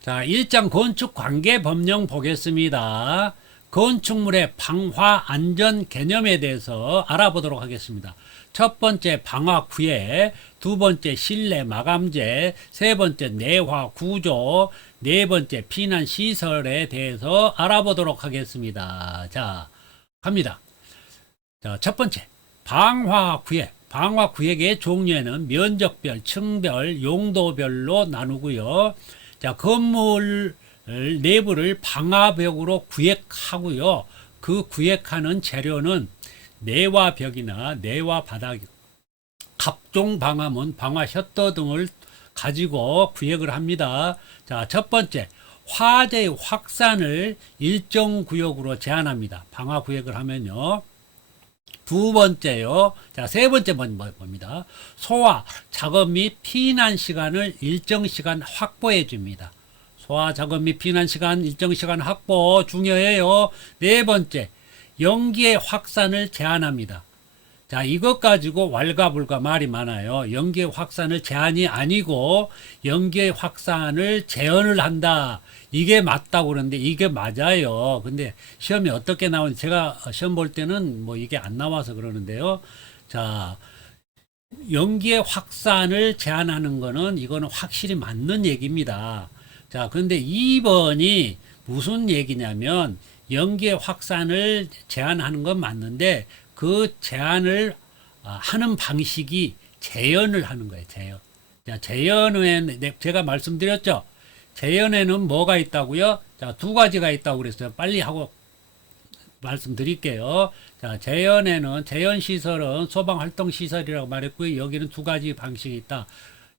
자, 1장 건축 관계 법령 보겠습니다. 건축물의 방화 안전 개념에 대해서 알아보도록 하겠습니다. 첫 번째 방화 구획, 두 번째 실내 마감재, 세 번째 내화 구조, 네 번째 피난 시설에 대해서 알아보도록 하겠습니다. 자, 갑니다. 자, 첫 번째 방화 구획. 방화 구획의 종류에는 면적별, 층별, 용도별로 나누고요. 자, 건물 내부를 방화벽으로 구획하고요. 그 구획하는 재료는 내화벽이나 내화 바닥, 갑종 방화문, 방화 셔터 등을 가지고 구획을 합니다. 자, 첫 번째 화재의 확산을 일정 구역으로 제한합니다. 방화 구획을 하면요. 두 번째요. 자, 세 번째 봅니다. 소화, 작업 및 피난 시간을 일정 시간 확보해 줍니다. 소화, 작업 및 피난 시간 일정 시간 확보 중요해요. 네 번째, 연기의 확산을 제한합니다. 자, 이것 가지고 왈가불가 말이 많아요. 연기의 확산을 제한이 아니고 연기의 확산을 제한을 한다. 이게 맞다고 그러는데 이게 맞아요. 근데 시험이 어떻게 나오는지 제가 시험 볼 때는 뭐 이게 안 나와서 그러는데요. 자, 연기의 확산을 제한하는 거는 이거는 확실히 맞는 얘기입니다. 자, 그런데 2번이 무슨 얘기냐면 연기의 확산을 제한하는 건 맞는데 그 제한을 하는 방식이 재현을 하는 거예요. 재현. 자, 재현에는 제가 말씀드렸죠. 재현에는 뭐가 있다고요? 자, 두 가지가 있다고 그랬어요. 빨리 하고 말씀드릴게요. 자, 재현에는 재현 시설은 소방 활동 시설이라고 말했고요. 여기는 두 가지 방식이 있다.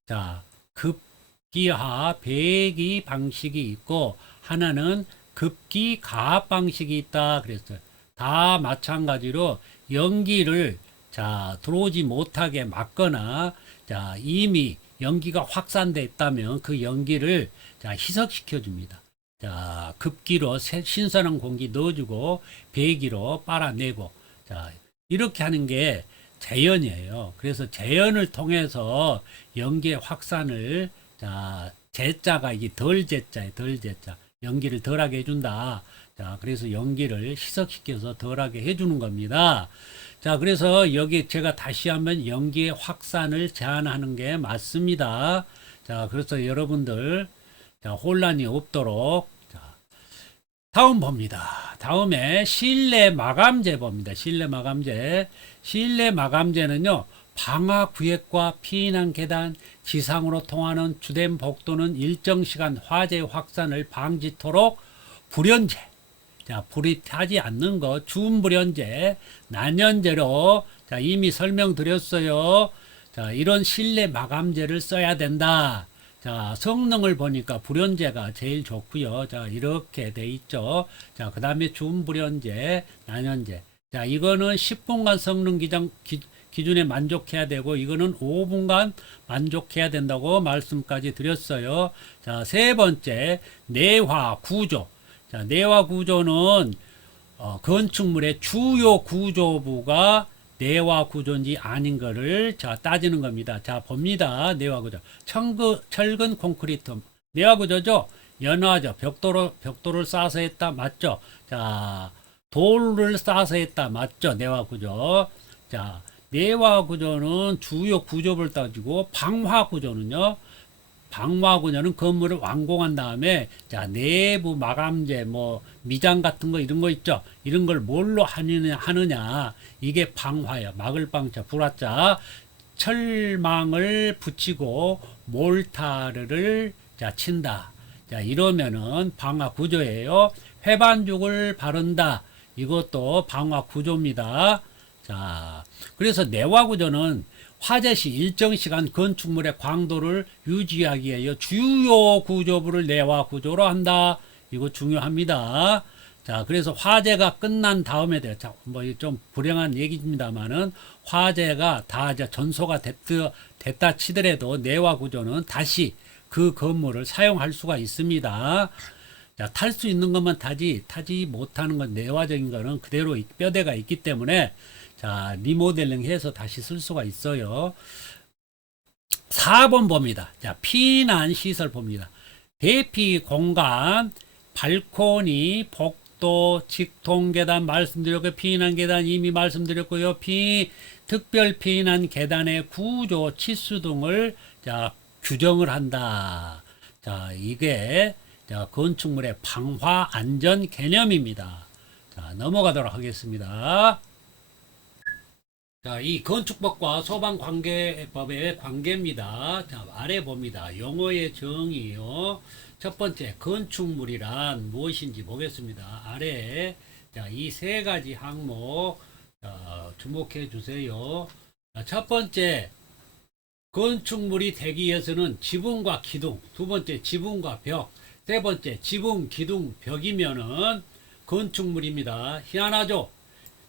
자, 급기하 배기 방식이 있고 하나는 급기 가압 방식이 있다 그랬어요. 다 마찬가지로 연기를 자 들어오지 못하게 막거나 자 이미 연기가 확산돼 있다면 그 연기를 자 희석시켜 줍니다. 자 급기로 신선한 공기 넣어주고 배기로 빨아내고 자 이렇게 하는 게 재현이에요. 그래서 재현을 통해서 연기의 확산을 자 제자가 이게 덜 제자에 덜 제자 연기를 덜하게 해준다. 자, 그래서 연기를 희석시켜서 덜하게 해주는 겁니다. 자, 그래서 여기 제가 다시 한번 연기의 확산을 제한하는 게 맞습니다. 자, 그래서 여러분들 자, 혼란이 없도록 자, 다음 봅니다. 다음에 실내 마감재 봅니다. 실내 마감재. 실내 마감재는요. 방화 구획과 피난 계단, 지상으로 통하는 주된 복도는 일정 시간 화재 확산을 방지토록 불연제 자, 불이 타지 않는 거, 준불연제, 난연제로, 자, 이미 설명드렸어요. 자, 이런 실내 마감재를 써야 된다. 자, 성능을 보니까 불연제가 제일 좋고요. 자, 이렇게 돼 있죠. 자, 그 다음에 준불연제, 난연제. 자, 이거는 10분간 성능 기준에 만족해야 되고, 이거는 5분간 만족해야 된다고 말씀까지 드렸어요. 자, 세 번째, 내화 구조. 자, 내화 구조는 건축물의 주요 구조부가 내화 구조인지 아닌 거를 자 따지는 겁니다. 자, 봅니다. 내화 구조. 철근 콘크리트 내화 구조죠. 연화죠. 벽돌을 쌓아서 했다. 맞죠? 자, 돌을 쌓아서 했다. 맞죠? 내화 구조. 자, 내화 구조는 주요 구조를 따지고 방화 구조는요. 방화 구조는 건물을 완공한 다음에 자 내부 마감재 뭐 미장 같은 거 이런 거 있죠. 이런 걸 뭘로 하느냐 이게 방화야. 막을 방자 불화자 철망을 붙이고 몰타르를 자 친다. 자 이러면은 방화 구조예요. 회반죽을 바른다. 이것도 방화 구조입니다. 자 그래서 내화 구조는 화재 시 일정 시간 건축물의 광도를 유지하기 위하여 주요 구조부를 내화 구조로 한다. 이거 중요합니다. 자, 그래서 화재가 끝난 다음에 자, 뭐 좀 불행한 얘기입니다만은 화재가 다 이제 전소가 됐다 치더라도 내화 구조는 다시 그 건물을 사용할 수가 있습니다. 자, 탈 수 있는 것만 타지 못하는 건 내화적인 거는 그대로 뼈대가 있기 때문에 자, 리모델링 해서 다시 쓸 수가 있어요. 4번 봅니다. 자, 피난 시설 봅니다. 대피 공간, 발코니, 복도, 직통 계단 말씀드렸고, 피인한 계단 이미 말씀드렸고요. 특별 피인한 계단의 구조, 치수 등을 자, 규정을 한다. 자, 이게 자, 건축물의 방화 안전 개념입니다. 자, 넘어가도록 하겠습니다. 자, 이 건축법과 소방관계법의 관계입니다. 자, 아래 봅니다. 용어의 정의요. 첫 번째, 건축물이란 무엇인지 보겠습니다. 아래, 자, 이 세 가지 항목, 주목해 주세요. 자, 첫 번째, 건축물이 되기 위해서는 지붕과 기둥, 두 번째, 지붕과 벽, 세 번째, 지붕, 기둥, 벽이면은 건축물입니다. 희한하죠?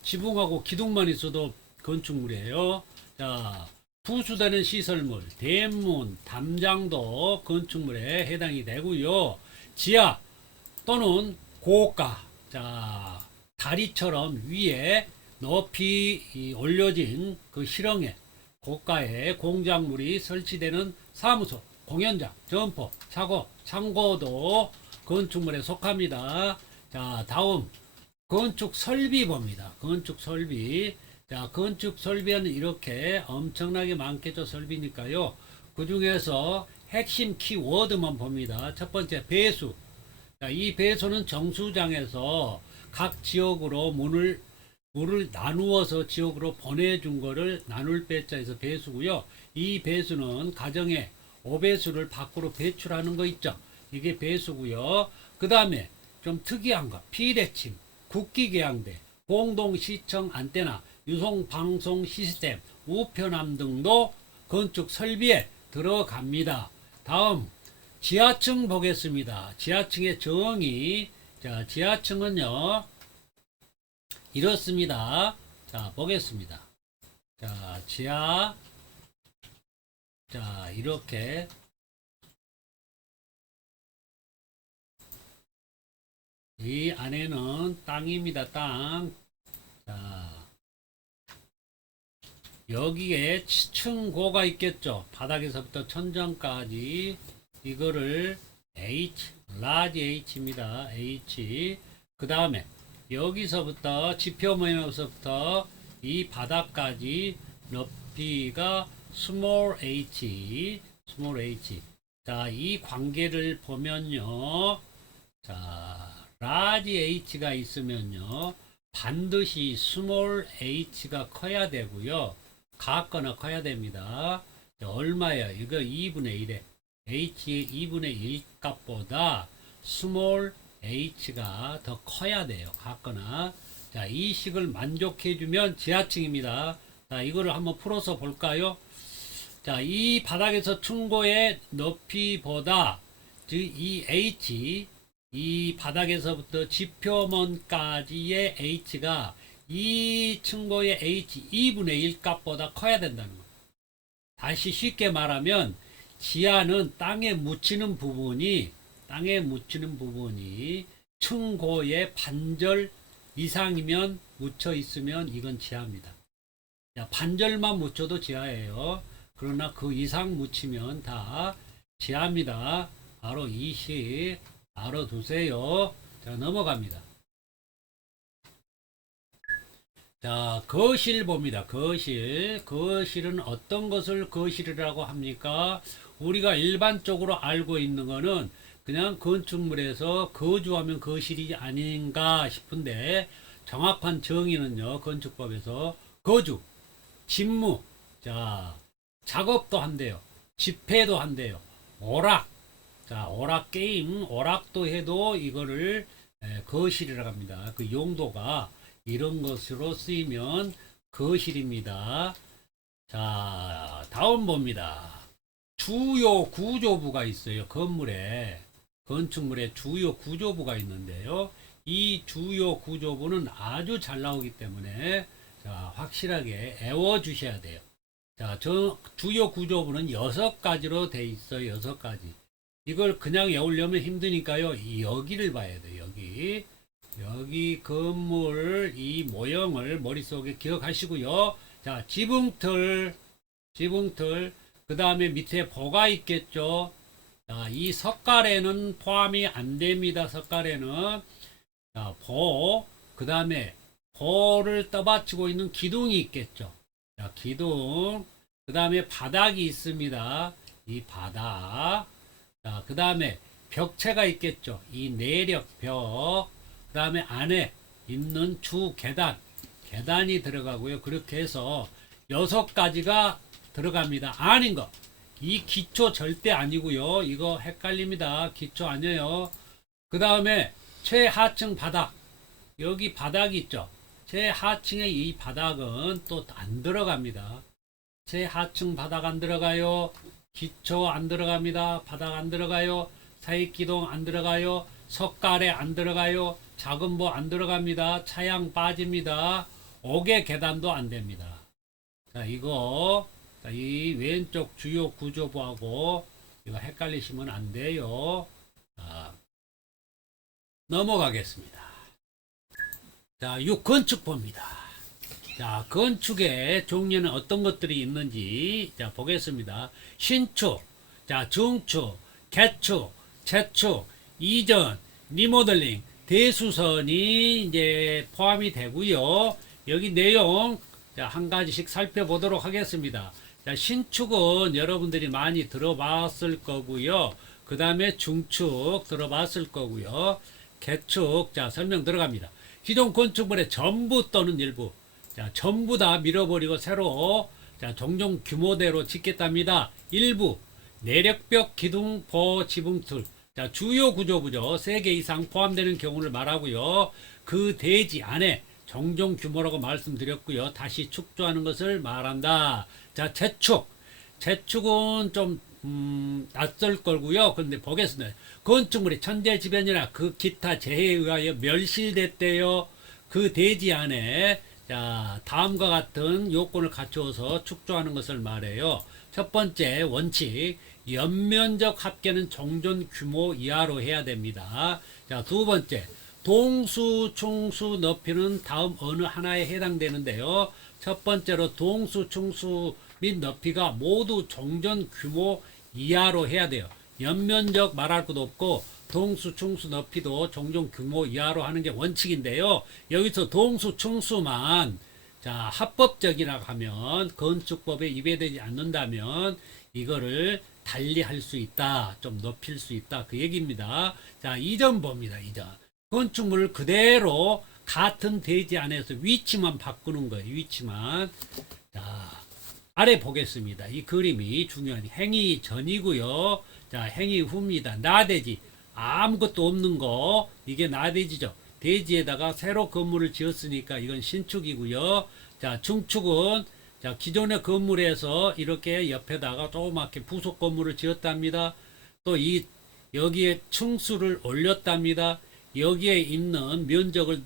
지붕하고 기둥만 있어도 건축물이에요. 자, 부수되는 시설물, 대문, 담장도 건축물에 해당이 되고요. 지하 또는 고가, 자, 다리처럼 위에 높이 올려진 그 실형에 고가의 공작물이 설치되는 사무소, 공연장, 점포, 차고, 창고도 건축물에 속합니다. 자, 다음 건축 설비 봅니다. 건축 설비. 자, 건축 설비는 이렇게 엄청나게 많겠죠. 설비니까요. 그 중에서 핵심 키워드만 봅니다. 첫 번째, 배수. 자, 이 배수는 정수장에서 각 지역으로 물을 나누어서 지역으로 보내준 거를 나눌 배자에서 배수고요. 이 배수는 가정에 오배수를 밖으로 배출하는 거 있죠. 이게 배수고요. 그 다음에 좀 특이한 거, 비대칭, 국기계양대, 공동시청 안테나, 유송방송 시스템, 우편함 등도 건축 설비에 들어갑니다. 다음 지하층 보겠습니다. 지하층의 정의. 자, 지하층은요 이렇습니다. 자, 보겠습니다. 자, 지하. 자, 이렇게 이 안에는 땅입니다. 땅. 자, 여기에 층고가 있겠죠. 바닥에서부터 천장까지. 이거를 H, 라지 H입니다. H. 그 다음에 여기서부터 지표 모양에서부터 이 바닥까지 높이가 스몰 h, 스몰 h. 자, 이 관계를 보면요. 자, 라지 h가 있으면요. 반드시 스몰 h가 커야 되고요. 같거나 커야 됩니다. 자, 얼마예요? 이거 2분의 1에 h의 2분의 1 값보다 스몰 h가 더 커야 돼요. 같거나. 자, 이 식을 만족해 주면 지하층입니다. 자, 이거를 한번 풀어서 볼까요? 자, 이 바닥에서 층고의 높이보다 즉 이 h, 이 바닥에서부터 지표면까지의 h가 이 층고의 h 2분의 1 값보다 커야 된다는 거예요. 다시 쉽게 말하면 지하는 땅에 묻히는 부분이 층고의 반절 이상이면 묻혀 있으면 이건 지하입니다. 자, 반절만 묻혀도 지하예요. 그러나 그 이상 묻히면 다 지하입니다. 바로 이 식 알아두세요. 자, 넘어갑니다. 자, 거실 봅니다. 거실. 거실은 어떤 것을 거실이라고 합니까? 우리가 일반적으로 알고 있는 거는 그냥 건축물에서 거주하면 거실이 아닌가 싶은데 정확한 정의는요. 건축법에서 거주, 집무, 자, 작업도 한대요. 집회도 한대요. 오락, 자, 오락 게임, 오락도 해도 이거를 거실이라고 합니다. 그 용도가 이런 것으로 쓰이면 거실입니다. 자, 다음 봅니다. 주요 구조부가 있어요. 건축물에 주요 구조부가 있는데요. 이 주요 구조부는 아주 잘 나오기 때문에 자, 확실하게 외워 주셔야 돼요. 자, 주요 구조부는 6가지로 돼 있어요. 6가지. 이걸 그냥 외우려면 힘드니까요. 여기를 봐야 돼요. 여기 건물 이 모형을 머릿속에 기억하시고요. 자, 지붕틀, 그 다음에 밑에 보가 있겠죠. 자, 이 석가래는 포함이 안 됩니다. 석가래는. 자, 그 다음에 보를 떠받치고 있는 기둥이 있겠죠. 자, 기둥. 그 다음에 바닥이 있습니다. 이 바닥. 자, 그 다음에 벽체가 있겠죠. 이 내력벽. 그 다음에 안에 있는 주 계단. 계단이 들어가고요. 그렇게 해서 6가지가 들어갑니다. 아닌 거. 이 기초 절대 아니고요. 이거 헷갈립니다. 기초 아니에요. 그 다음에 최하층 바닥. 여기 바닥이 있죠. 최하층의 이 바닥은 또 안 들어갑니다. 최하층 바닥 안 들어가요. 기초 안 들어갑니다. 바닥 안 들어가요. 사익기둥 안 들어가요. 석가래 안 들어가요. 작은보 안 들어갑니다. 차양 빠집니다. 옥의 계단도 안 됩니다. 자, 이거 이 왼쪽 주요 구조부하고 이거 헷갈리시면 안 돼요. 자, 넘어가겠습니다. 자, 건축법입니다. 자, 건축의 종류는 어떤 것들이 있는지 자 보겠습니다. 신축, 자 중축, 개축, 재축, 이전, 리모델링, 대수선이 이제 포함이 되고요. 여기 내용 자, 한 가지씩 살펴보도록 하겠습니다. 자, 신축은 여러분들이 많이 들어봤을 거고요. 그 다음에 중축 들어봤을 거고요. 개축 자 설명 들어갑니다. 기존 건축물의 전부 또는 일부 자 전부 다 밀어버리고 새로 자 종종 규모대로 짓겠답니다. 일부 내력벽 기둥 보 지붕 툴 자 주요 구조부죠. 3개 이상 포함되는 경우를 말하고요. 그 대지 안에 종종 규모라고 말씀드렸고요. 다시 축조하는 것을 말한다. 자 재축은 좀 낯설 걸고요. 그런데 보겠습니다. 건축물이 천재지변이나 그 기타 재해에 의하여 멸실됐대요. 그 대지 안에 자 다음과 같은 요건을 갖추어서 축조하는 것을 말해요. 첫 번째 원칙 연면적 합계는 종전 규모 이하로 해야 됩니다. 자, 두 번째 동수, 충수 높이는 다음 어느 하나에 해당되는데요. 첫 번째로 동수, 충수 및 높이가 모두 종전 규모 이하로 해야 돼요. 연면적 말할 것도 없고 동수, 충수 높이도 종전 규모 이하로 하는 게 원칙인데요. 여기서 동수, 충수만 자 합법적이라고 하면 건축법에 위배되지 않는다면 이거를 달리 할 수 있다. 좀 높일 수 있다. 그 얘기입니다. 자, 이전 봅니다. 이전. 건축물을 그대로 같은 대지 안에서 위치만 바꾸는 거예요. 위치만. 자, 아래 보겠습니다. 이 그림이 중요한 행위 전이고요. 자, 행위 후입니다. 나대지. 아무것도 없는 거. 이게 나대지죠. 대지에다가 새로 건물을 지었으니까 이건 신축이고요. 자, 중축은 자, 기존의 건물에서 이렇게 옆에다가 조그맣게 부속 건물을 지었답니다. 또 여기에 층수를 올렸답니다. 여기에 있는 면적을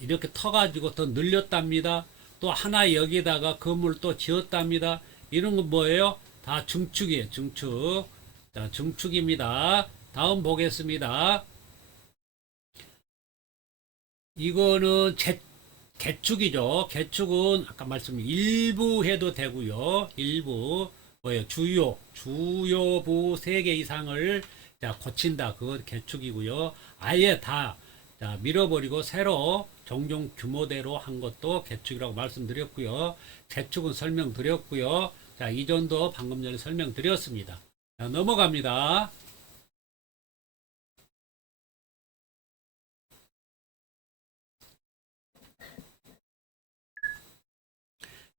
이렇게 터가지고 더 늘렸답니다. 또 하나 여기에다가 건물을 또 지었답니다. 이런 건 뭐예요? 다 중축이에요. 중축. 자, 중축입니다. 다음 보겠습니다. 이거는 개축이죠. 개축은 아까 말씀드린 일부 해도 되고요. 일부 뭐예요? 주요부 3개 이상을 자 고친다. 그거 개축이고요. 아예 다 자, 밀어버리고 새로 종종 규모대로 한 것도 개축이라고 말씀드렸고요. 재축은 설명드렸고요. 자, 이전도 방금 전에 설명드렸습니다. 자, 넘어갑니다.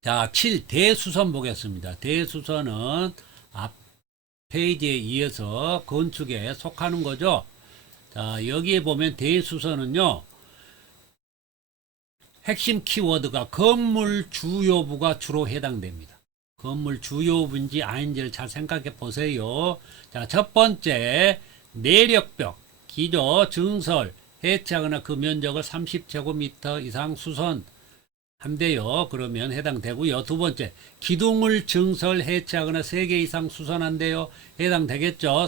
자, 7 대수선 보겠습니다. 대수선은 앞 페이지에 이어서 건축에 속하는 거죠. 자, 여기에 보면 대수선은요. 핵심 키워드가 건물 주요부가 주로 해당됩니다. 건물 주요부인지 아닌지를 잘 생각해 보세요. 자, 첫 번째 내력벽, 기조, 증설, 해체하거나 그 면적을 30제곱미터 이상 수선 한대요. 그러면 해당되고요. 두 번째, 기둥을 증설 해체하거나 3개 이상 수선한대요. 해당되겠죠.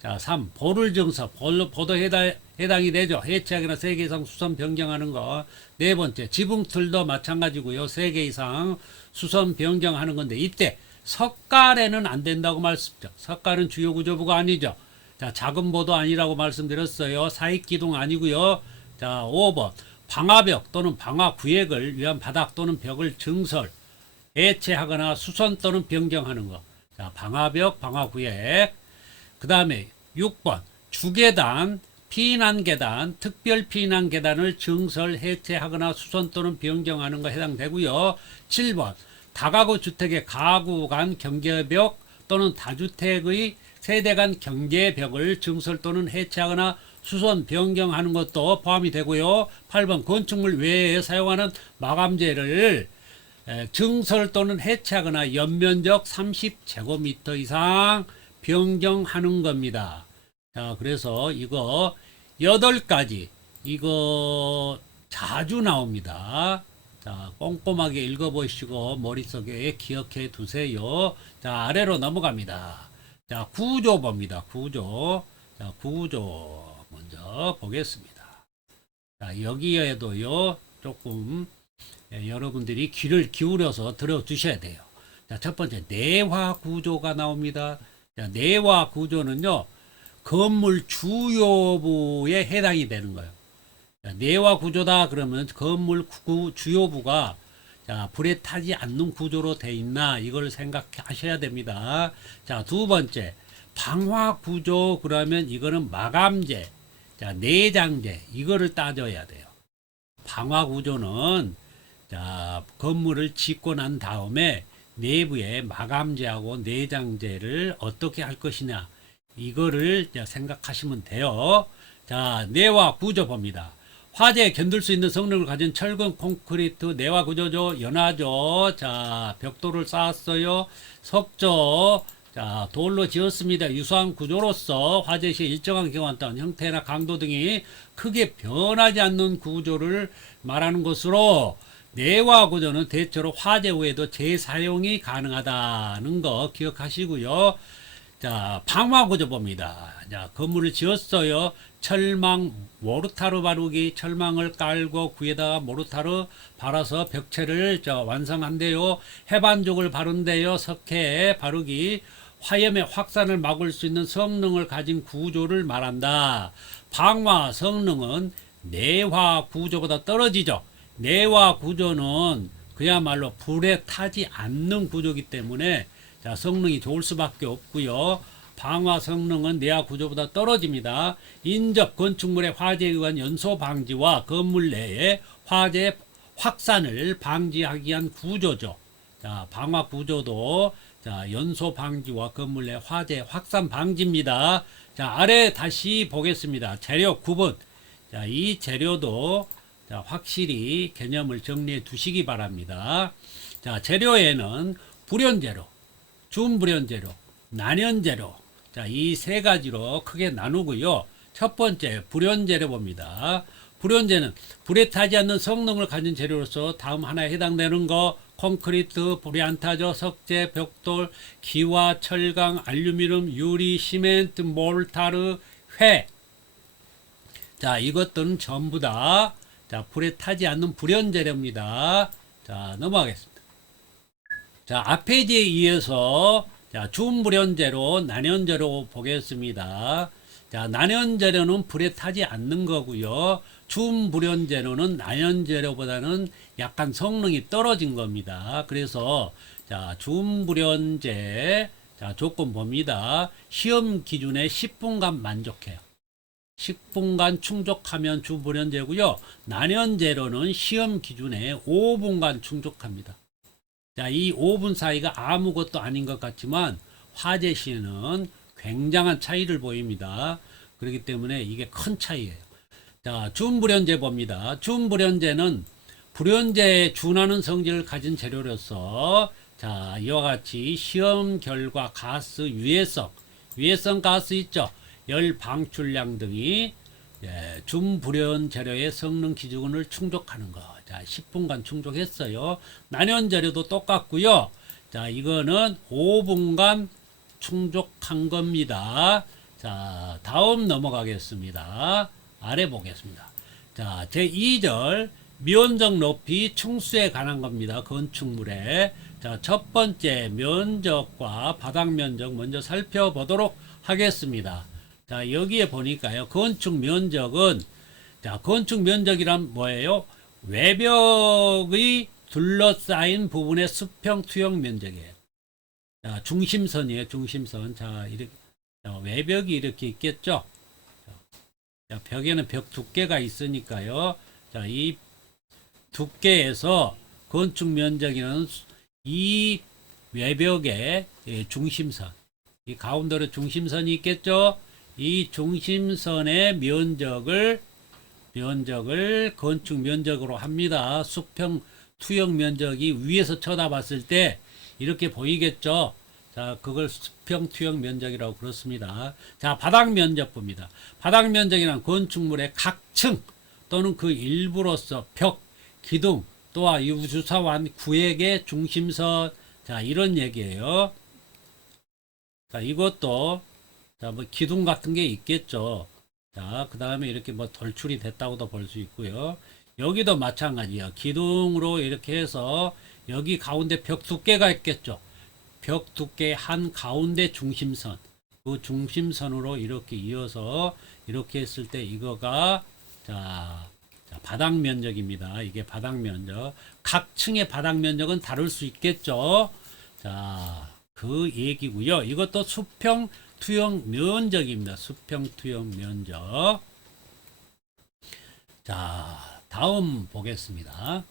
자, 3. 보를 증설, 보도 해당이 되죠. 해체하거나 3개 이상 수선 변경하는 거. 네 번째, 지붕틀도 마찬가지고요. 3개 이상 수선 변경하는 건데 이때 석가래는 안 된다고 말씀드렸죠. 석가는 주요 구조부가 아니죠. 자, 작은 보도 아니라고 말씀드렸어요. 사익기둥 아니고요. 자, 5번 방화벽 또는 방화구획을 위한 바닥 또는 벽을 증설, 해체하거나 수선 또는 변경하는 것. 자, 방화벽, 방화구획. 그 다음에 6번 주계단, 피난계단, 특별 피난계단을 증설, 해체하거나 수선 또는 변경하는 거 해당되고요. 7번 다가구 주택의 가구 간 경계벽 또는 다주택의 세대 간 경계벽을 증설 또는 해체하거나 수선 변경하는 것도 포함이 되고요. 8번 건축물 외에 사용하는 마감재를 증설 또는 해체하거나 연면적 30제곱미터 이상 변경하는 겁니다. 자, 그래서 이거 8가지 이거 자주 나옵니다. 자, 꼼꼼하게 읽어보시고 머릿속에 기억해 두세요. 자, 아래로 넘어갑니다. 자, 구조 봅니다. 구조. 자, 구조 먼저 보겠습니다. 자, 여기에도요, 조금 여러분들이 귀를 기울여서 들어주셔야 돼요. 자, 첫 번째, 내화 구조가 나옵니다. 자, 내화 구조는요, 건물 주요부에 해당이 되는 거예요. 자, 내화 구조다 그러면 건물 주요부가 자, 불에 타지 않는 구조로 돼 있나 이걸 생각하셔야 됩니다. 자, 두 번째 방화 구조 그러면 이거는 마감재, 자, 내장재 이거를 따져야 돼요. 방화 구조는 자, 건물을 짓고 난 다음에 내부에 마감재하고 내장재를 어떻게 할 것이냐 이거를 생각하시면 돼요. 자, 내화 구조 봅니다. 화재에 견딜 수 있는 성능을 가진 철근 콘크리트 내화 구조죠. 연화죠. 자, 벽돌을 쌓았어요. 석조. 자, 돌로 지었습니다. 유사한 구조로서 화재 시 일정한 기간 동안 형태나 강도 등이 크게 변하지 않는 구조를 말하는 것으로 내화 구조는 대체로 화재 후에도 재사용이 가능하다는 거 기억하시고요. 자, 방화 구조 봅니다. 자, 건물을 지었어요. 철망, 모르타르 바르기, 철망을 깔고 구에다가 모르타르 발라서 벽체를 완성한대요. 해반죽을 바른대요. 석회 바르기, 화염의 확산을 막을 수 있는 성능을 가진 구조를 말한다. 방화 성능은 내화 구조보다 떨어지죠. 내화 구조는 그야말로 불에 타지 않는 구조이기 때문에 자, 성능이 좋을 수밖에 없고요. 방화 성능은 내화 구조보다 떨어집니다. 인접 건축물의 화재에 의한 연소 방지와 건물 내에 화재 확산을 방지하기 위한 구조죠. 자, 방화 구조도 자, 연소 방지와 건물 내 화재 확산 방지입니다. 자, 아래 다시 보겠습니다. 재료 구분. 자, 이 재료도 자, 확실히 개념을 정리해 두시기 바랍니다. 자, 재료에는 불연재료, 준불연재료, 난연재료. 자, 이 세 가지로 크게 나누고요. 첫 번째, 불연재료 봅니다. 불연재는 불에 타지 않는 성능을 가진 재료로서 다음 하나에 해당되는 거, 콘크리트, 불이 안 타죠. 석재, 벽돌, 기와, 철강, 알루미늄, 유리, 시멘트, 몰타르, 회. 자, 이것들은 전부 다 자, 불에 타지 않는 불연재료입니다. 자, 넘어가겠습니다. 자, 앞 페이지에 의해서 자, 준불연재료, 난연재료 보겠습니다. 자, 난연재료는 불에 타지 않는 거고요. 준불연재료는 난연재료보다는 약간 성능이 떨어진 겁니다. 그래서 자, 준불연재 자, 조건 봅니다. 시험 기준에 10분간 만족해요. 10분간 충족하면 준불연재고요. 난연재료는 시험 기준에 5분간 충족합니다. 자, 이 5분 사이가 아무것도 아닌 것 같지만 화재 시에는 굉장한 차이를 보입니다. 그렇기 때문에 이게 큰 차이예요. 자, 준불연재 봅니다. 준불연재는 불연재에 준하는 성질을 가진 재료로서 자, 이와 같이 시험 결과 가스 유해성 가스 있죠. 열 방출량 등이 준불연 재료의 성능 기준을 충족하는 거. 자, 10분간 충족했어요. 난연 재료도 똑같고요. 자, 이거는 5분간 충족한 겁니다. 자, 다음 넘어가겠습니다. 아래 보겠습니다. 자, 제2절 미온적 높이 충수에 관한 겁니다. 건축물에. 자, 첫 번째 면적과 바닥 면적 먼저 살펴보도록 하겠습니다. 자, 여기에 보니까요. 건축 면적은, 자, 건축 면적이란 뭐예요? 외벽의 둘러싸인 부분의 수평 투영 면적이에요. 자, 중심선이에요. 중심선. 자, 이렇게, 자, 외벽이 이렇게 있겠죠? 자, 벽에는 벽 두께가 있으니까요. 자, 이 두께에서 건축 면적이는 이 외벽의 중심선, 이 가운데로 중심선이 있겠죠? 이 중심선의 면적을 건축 면적으로 합니다. 수평 투영 면적이 위에서 쳐다봤을 때 이렇게 보이겠죠? 자, 그걸 수평 투영 면적이라고 그렇습니다. 자, 바닥 면적 봅니다. 바닥 면적이란 건축물의 각 층 또는 그 일부로서 벽, 기둥, 또한 유사한 구획의 중심선, 자, 이런 얘기예요. 자, 이것도, 자, 뭐 기둥 같은 게 있겠죠. 자, 그 다음에 이렇게 뭐 돌출이 됐다고도 볼 수 있고요. 여기도 마찬가지예요. 기둥으로 이렇게 해서 여기 가운데 벽 두께가 있겠죠. 벽 두께 한 가운데 중심선, 그 중심선으로 이렇게 이어서 이렇게 했을 때 이거가, 자, 바닥 면적입니다. 이게 바닥 면적. 각 층의 바닥 면적은 다를 수 있겠죠. 자, 그 얘기고요. 이것도 수평 투영 면적입니다. 수평 투영 면적. 자, 다음 보겠습니다.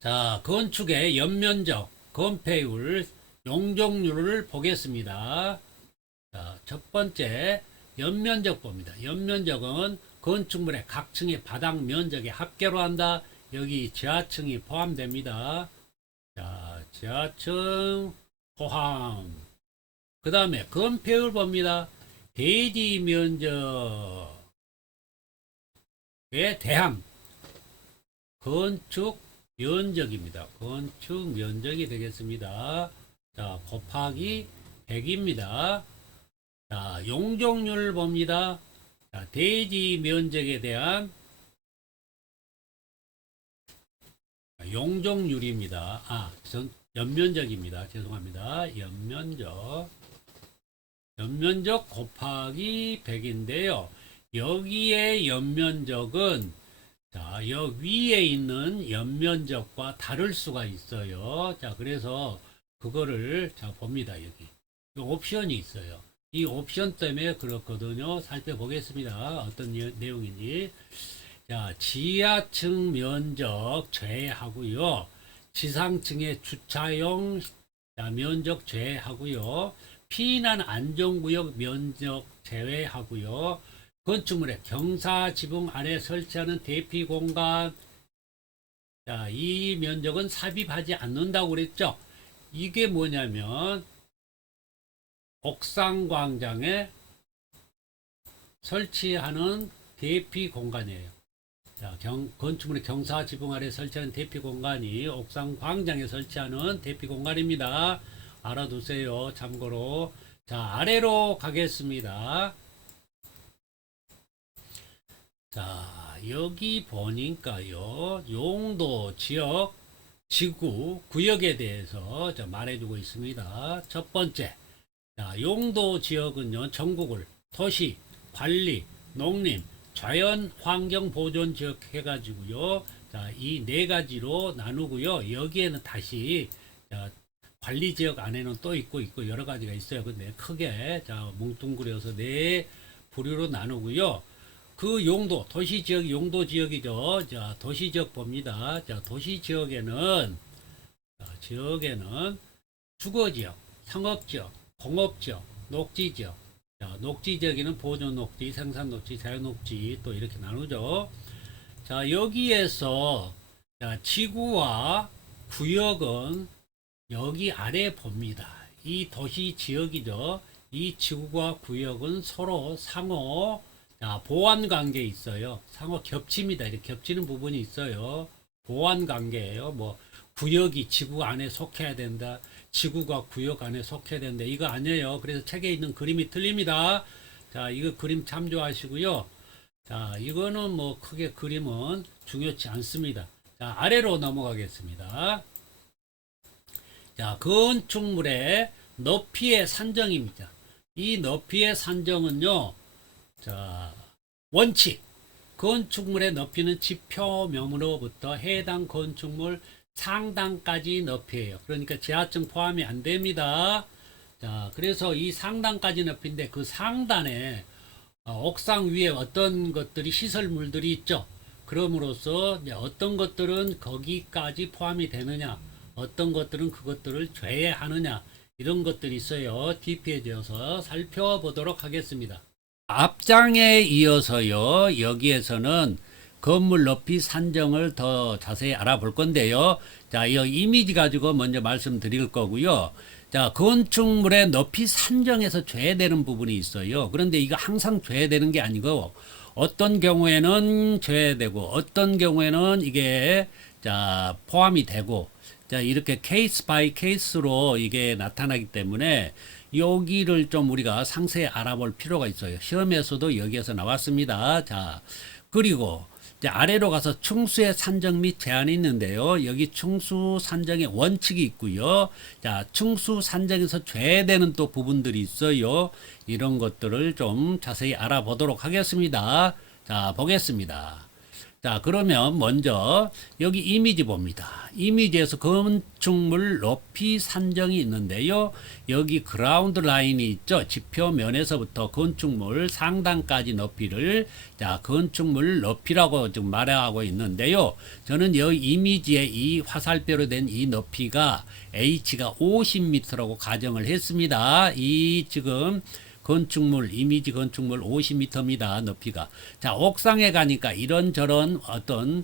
자, 건축의 연면적, 건폐율, 용적률을 보겠습니다. 자, 첫 번째 연면적 봅니다. 연면적은 건축물의 각 층의 바닥 면적에 합계로 한다. 여기 지하층이 포함됩니다. 자, 지하층 포함. 그 다음에 건폐율 봅니다. 대지 면적에 대항 건축 면적입니다. 건축 면적이 되겠습니다. 자, 곱하기 100입니다. 자, 용적률 봅니다. 자, 대지 면적에 대한 용적률입니다. 연면적입니다. 죄송합니다. 연면적 곱하기 100인데요. 여기에 연면적은, 자, 여기 위에 있는 연면적과 다를 수가 있어요. 자, 그래서 그거를, 자, 봅니다. 여기. 이 옵션이 있어요. 이 옵션 때문에 그렇거든요. 살펴보겠습니다. 어떤 내용인지. 자, 지하층 면적 제외하고요. 지상층의 주차용 면적 제외하고요. 피난 안전구역 면적 제외하고요. 건축물의 경사 지붕 안에 설치하는 대피 공간. 자, 이 면적은 삽입하지 않는다고 그랬죠. 이게 뭐냐면 옥상 광장에 설치하는 대피 공간이에요. 자, 건축물의 경사 지붕 아래 설치하는 대피 공간이 옥상 광장에 설치하는 대피 공간입니다. 알아두세요. 참고로. 자, 아래로 가겠습니다. 자, 여기 보니까요. 용도, 지역, 지구, 구역에 대해서 말해주고 있습니다. 첫 번째. 자, 용도 지역은요. 전국을 도시, 관리, 농림, 자연 환경 보존 지역 해가지고요. 자, 이 네 가지로 나누고요. 여기에는 다시, 자, 관리 지역 안에는 또 있고 여러 가지가 있어요. 근데 크게, 자, 뭉뚱그려서 네 부류로 나누고요. 그 용도, 도시 지역, 용도 지역이죠. 자, 도시 지역 봅니다. 자, 도시 지역에는, 주거 지역, 상업 지역, 공업 지역, 녹지 지역. 자, 녹지 지역에는 보존 녹지, 생산 녹지, 자연 녹지 또 이렇게 나누죠. 자, 여기에서, 자, 지구와 구역은 여기 아래 봅니다. 이 도시 지역이죠. 이 지구와 구역은 서로 상호, 자, 보완 관계에 있어요. 상호 겹칩니다. 이렇게 겹치는 부분이 있어요. 보완 관계예요. 뭐 구역이 지구 안에 속해야 된다. 지구가 구역 안에 속해야 된다. 이거 아니에요. 그래서 책에 있는 그림이 틀립니다. 자, 이거 그림 참조하시고요. 자, 이거는 뭐 크게 그림은 중요치 않습니다. 자, 아래로 넘어가겠습니다. 자, 건축물의 높이의 산정입니다. 이 높이의 산정은요, 자, 원칙. 건축물의 높이는 지표면으로부터 해당 건축물 상단까지 높이에요. 그러니까 지하층 포함이 안 됩니다. 자, 그래서 이 상단까지 높이인데 그 상단에 옥상 위에 어떤 것들이 시설물들이 있죠. 그럼으로써 이제 어떤 것들은 거기까지 포함이 되느냐, 어떤 것들은 그것들을 제외하느냐, 이런 것들이 있어요. 디테일해서 살펴보도록 하겠습니다. 앞장에 이어서요, 여기에서는 건물 높이 산정을 더 자세히 알아볼 건데요. 자, 이 이미지 가지고 먼저 말씀드릴 거고요. 자, 건축물의 높이 산정에서 제외되는 부분이 있어요. 그런데 이거 항상 제외되는 게 아니고, 어떤 경우에는 제외되고, 어떤 경우에는 이게, 자, 포함이 되고, 자, 이렇게 케이스 바이 케이스로 이게 나타나기 때문에, 여기를 좀 우리가 상세히 알아볼 필요가 있어요. 시험에서도 여기에서 나왔습니다. 자, 그리고 이제 아래로 가서 충수의 산정 및 제한이 있는데요. 여기 충수 산정의 원칙이 있고요. 자, 충수 산정에서 제외되는 또 부분들이 있어요. 이런 것들을 좀 자세히 알아보도록 하겠습니다. 자, 보겠습니다. 자, 그러면 먼저 여기 이미지 봅니다. 이미지에서 건축물 높이 산정이 있는데요. 여기 그라운드 라인이 있죠. 지표면에서부터 건축물 상단까지 높이를, 자, 건축물 높이라고 지금 말하고 있는데요. 저는 여기 이미지에 이 화살표로 된 이 높이가 H가 50m라고 가정을 했습니다. 이 지금 건축물, 이미지 건축물 50m입니다. 높이가. 자, 옥상에 가니까 이런저런 어떤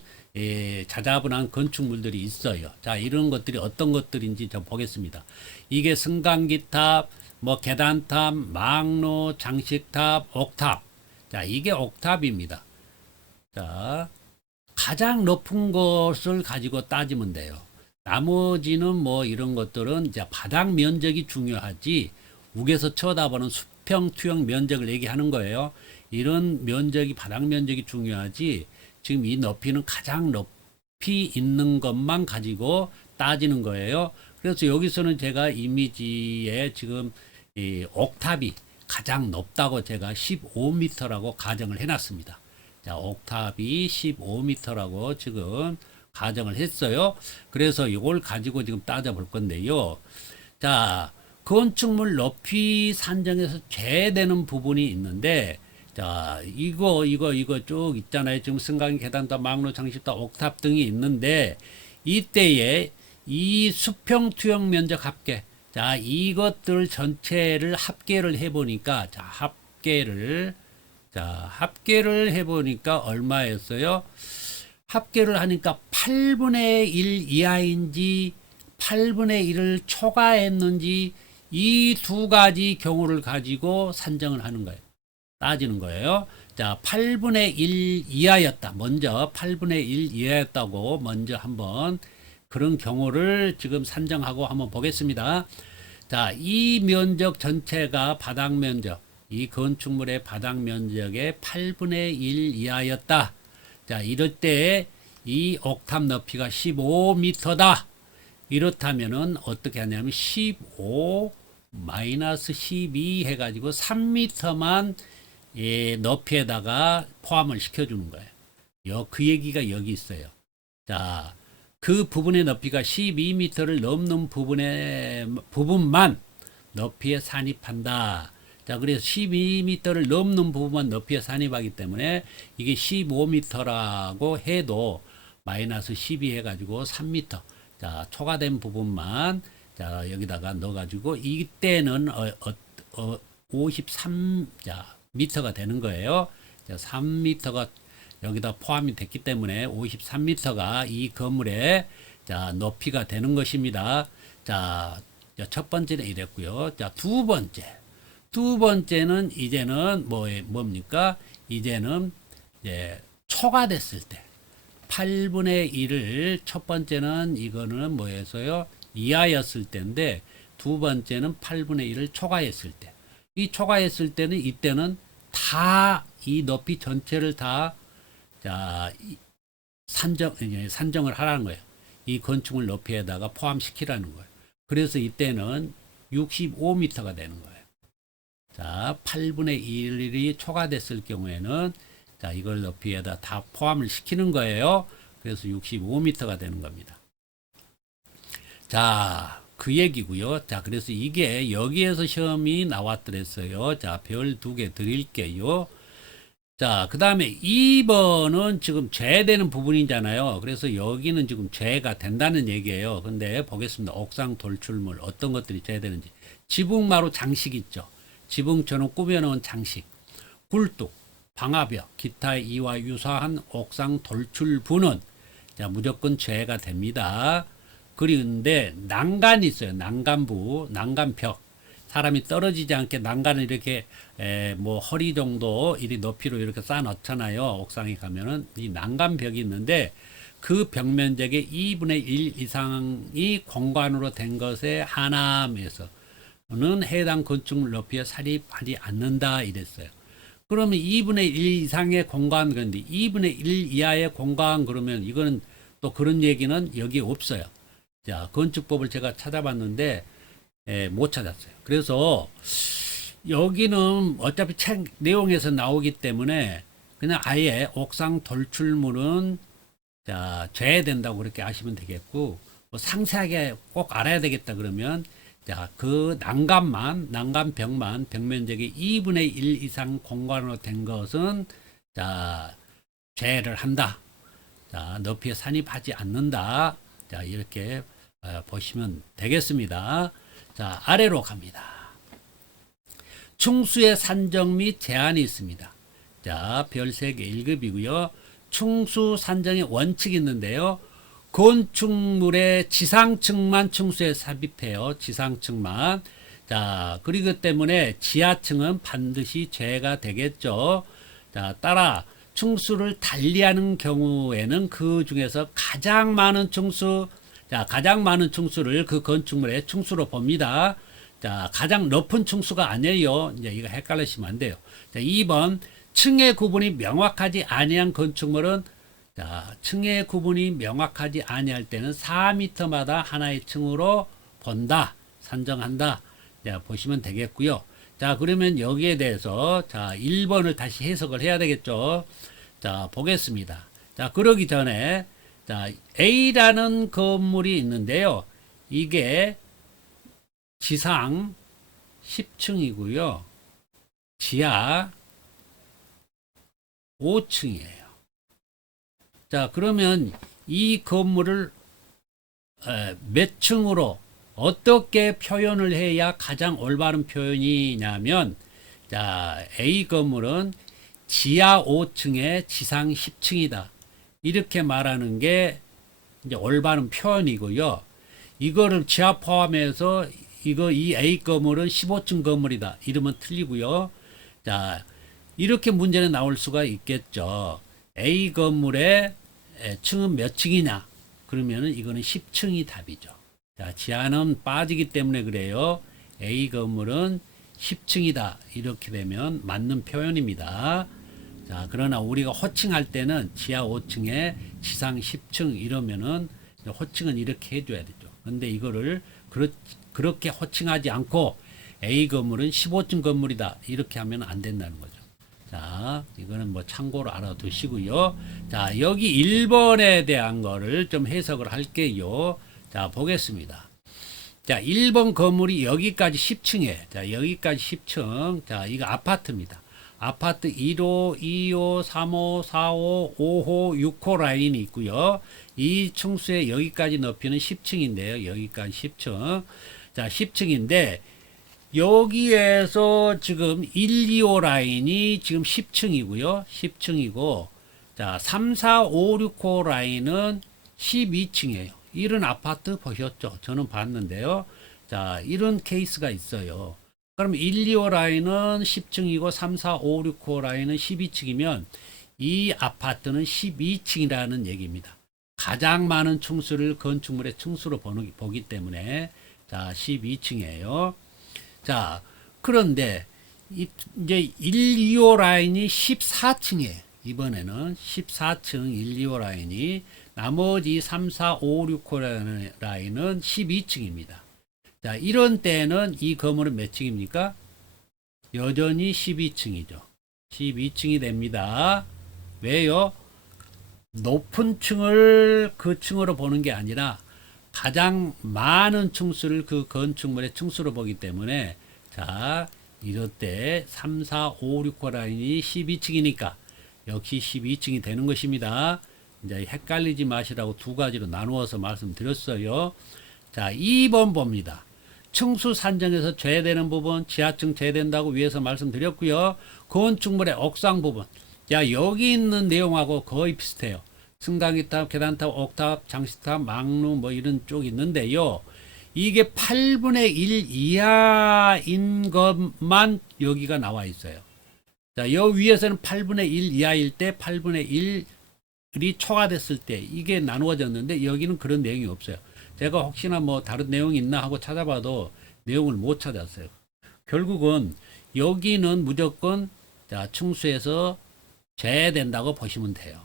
자자분한 건축물들이 있어요. 자, 이런 것들이 어떤 것들인지 좀 보겠습니다. 이게 승강기탑, 뭐 계단탑, 망로, 장식탑, 옥탑. 자, 이게 옥탑입니다. 자, 가장 높은 것을 가지고 따지면 돼요. 나머지는 뭐 이런 것들은 이제 바닥 면적이 중요하지, 위에서 쳐다보는 수평, 투영 면적을 얘기하는 거예요. 이런 면적이, 바닥 면적이 중요하지, 지금 이 높이는 가장 높이 있는 것만 가지고 따지는 거예요. 그래서 여기서는 제가 이미지에 지금 이 옥탑이 가장 높다고 제가 15m라고 가정을 해놨습니다. 자, 옥탑이 15m라고 지금 가정을 했어요. 그래서 이걸 가지고 지금 따져볼 건데요. 자, 건축물 높이 산정에서 제외되는 부분이 있는데, 자, 이거 쭉 있잖아요. 지금 승강기, 계단탑, 망로, 장식탑, 옥탑 등이 있는데, 이때에 이 수평, 투영 면적 합계. 자, 이것들 전체를 합계를 해보니까, 합계를 해보니까 얼마였어요? 합계를 하니까 8분의 1 이하인지, 8분의 1을 초과했는지, 이 두 가지 경우를 가지고 산정을 하는 거예요. 따지는 거예요. 자, 8분의 1 이하였다. 먼저 8분의 1 이하였다고 먼저 한번 그런 경우를 지금 산정하고 한번 보겠습니다. 자, 이 면적 전체가 바닥 면적, 이 건축물의 바닥 면적의 8분의 1 이하였다. 자, 이럴 때 이 옥탑 높이가 15m다. 이렇다면은 어떻게 하냐면 15 마이너스 12 해가지고 3m만 높이에다가 포함을 시켜주는 거예요. 그 얘기가 여기 있어요. 자, 그 부분의 높이가 12m를 넘는 부분만 높이에 산입한다. 자, 그래서 12m를 넘는 부분만 높이에 산입하기 때문에 이게 15m라고 해도 마이너스 12 해가지고 3m. 자, 초과된 부분만 자, 여기다가 넣어가지고 이때는 53 미터가 되는 거예요. 자, 3m가 여기다 포함이 됐기 때문에 53m가 이 건물의 자, 높이가 되는 것입니다. 자, 첫 번째는 이랬고요. 자, 두 번째는 이제는 뭡니까? 이제는 초과됐을 때 8분의 1을 첫 번째는 이거는 뭐였어요? 이하였을 때인데 두 번째는 8분의 1을 초과했을 때. 이 초과했을 때는 이때는 다 이 높이 전체를 다 자, 산정을 하라는 거예요. 이 건축물 높이에다가 포함시키라는 거예요. 그래서 이때는 65m가 되는 거예요. 자, 8분의 1이 초과됐을 경우에는 자, 이걸 높이에다 다 포함을 시키는 거예요. 그래서 65m가 되는 겁니다. 자, 그 얘기고요. 자, 그래서 이게 여기에서 시험이 나왔더랬어요. 자, 별 2개 드릴게요. 자, 그 다음에 2번은 지금 재되는 부분이잖아요. 그래서 여기는 지금 재가 된다는 얘기예요. 근데 보겠습니다. 옥상 돌출물 어떤 것들이 재되는지. 지붕마루 장식 있죠. 지붕처럼 꾸며놓은 장식, 굴뚝, 방화벽, 기타 이와 유사한 옥상 돌출부는 자, 무조건 재가 됩니다. 그런데 난간이 있어요. 난간부, 난간벽. 사람이 떨어지지 않게 난간을 이렇게 뭐 허리 정도 이리 높이로 이렇게 쌓아 놓잖아요. 옥상에 가면은 이 난간벽이 있는데 그 벽 면적의 2분의 1 이상이 공간으로 된 것에 한함에서는 해당 건축물 높이에 사립하지 않는다 이랬어요. 그러면 2분의 1 이상의 공간, 그런데 2분의 1 이하의 공간 그러면 이거는 또 그런 얘기는 여기 없어요. 자, 건축법을 제가 찾아봤는데 못 찾았어요. 그래서 여기는 어차피 책 내용에서 나오기 때문에 그냥 아예 옥상 돌출물은 자, 제외된다고 그렇게 아시면 되겠고, 뭐 상세하게 꼭 알아야 되겠다 그러면 자, 그 난간벽만 벽 면적이 2분의 1 이상 공간으로 된 것은 자, 제외를 한다. 자, 높이에 산입하지 않는다. 자, 이렇게 보시면 되겠습니다. 자, 아래로 갑니다. 충수의 산정 및 제한이 있습니다. 자, 별 3개 1급이고요. 충수 산정의 원칙이 있는데요. 건축물의 지상층만 충수에 삽입해요. 지상층만. 자, 그리고 때문에 지하층은 반드시 제외가 되겠죠. 자, 따라 충수를 달리하는 경우에는 그 중에서 가장 많은 충수, 자, 가장 많은 충수를 그 건축물의 충수로 봅니다. 자, 가장 높은 충수가 아니에요. 이제 이거 헷갈리시면 안 돼요. 자, 2번, 층의 구분이 명확하지 아니한 건축물은 자, 층의 구분이 명확하지 아니할 때는 4m마다 하나의 층으로 본다. 산정한다. 자, 보시면 되겠고요. 자, 그러면 여기에 대해서 자, 1번을 다시 해석을 해야 되겠죠. 자, 보겠습니다. 자, 그러기 전에 자, A라는 건물이 있는데요. 이게 지상 10층이고요. 지하 5층이에요. 자, 그러면 이 건물을 몇 층으로 어떻게 표현을 해야 가장 올바른 표현이냐면 자, A 건물은 지하 5층에 지상 10층이다. 이렇게 말하는 게 이제 올바른 표현이고요. 이거를 지하 포함해서 이 A 건물은 15층 건물이다. 이러면 틀리고요. 자, 이렇게 문제는 나올 수가 있겠죠. A 건물의 층은 몇 층이냐? 그러면은 이거는 10층이 답이죠. 자, 지하는 빠지기 때문에 그래요. A 건물은 10층이다. 이렇게 되면 맞는 표현입니다. 자, 그러나 우리가 호칭할 때는 지하 5층에 지상 10층 이러면은 호칭은 이렇게 해줘야 되죠. 근데 이거를 그렇게 호칭하지 않고 A 건물은 15층 건물이다. 이렇게 하면 안 된다는 거죠. 자, 이거는 뭐 참고로 알아두시고요. 자, 여기 1번에 대한 거를 좀 해석을 할게요. 자, 보겠습니다. 자, 1번 건물이 여기까지 10층이에요. 자, 여기까지 10층. 자, 이거 아파트입니다. 아파트 1호, 2호, 3호, 4호, 5호, 6호 라인이 있고요. 이 층수의 여기까지 높이는 10층인데요. 여기까지 10층. 자, 10층인데 여기에서 지금 1, 2호 라인이 지금 10층이고요. 10층이고 자, 3, 4, 5, 6호 라인은 12층이에요. 이런 아파트 보셨죠? 저는 봤는데요. 자, 이런 케이스가 있어요. 그럼 1, 2호 라인은 10층이고 3, 4, 5, 6호 라인은 12층이면 이 아파트는 12층이라는 얘기입니다. 가장 많은 층수를 건축물의 층수로 보기 때문에 자, 12층이에요. 자, 그런데 이제 1, 2호 라인이 14층이에요. 이번에는 14층 1, 2호 라인이 나머지 3, 4, 5, 6호 라인은 12층입니다. 자, 이런 때는 이 건물은 몇 층입니까? 여전히 12층이죠. 12층이 됩니다. 왜요? 높은 층을 그 층으로 보는 게 아니라 가장 많은 층수를 그 건축물의 층수로 보기 때문에, 자, 이럴 때 3, 4, 5, 6호 라인이 12층이니까 역시 12층이 되는 것입니다. 이제 헷갈리지 마시라고 두 가지로 나누어서 말씀드렸어요. 자, 2번 봅니다. 층수 산정에서 제외되는 부분, 지하층 제외된다고 위에서 말씀드렸고요. 건축물의 옥상 부분. 야, 여기 있는 내용하고 거의 비슷해요. 승강기탑, 계단탑, 옥탑, 장식탑, 막루 뭐 이런 쪽 있는데요. 이게 8분의 1 이하인 것만 여기가 나와 있어요. 자, 여기 위에서는 8분의 1 이하일 때 8분의 1이 초과됐을 때 이게 나누어졌는데 여기는 그런 내용이 없어요. 제가 혹시나 뭐 다른 내용이 있나 하고 찾아봐도 내용을 못 찾았어요. 결국은 여기는 무조건 자, 층수에서 제외된다고 보시면 돼요.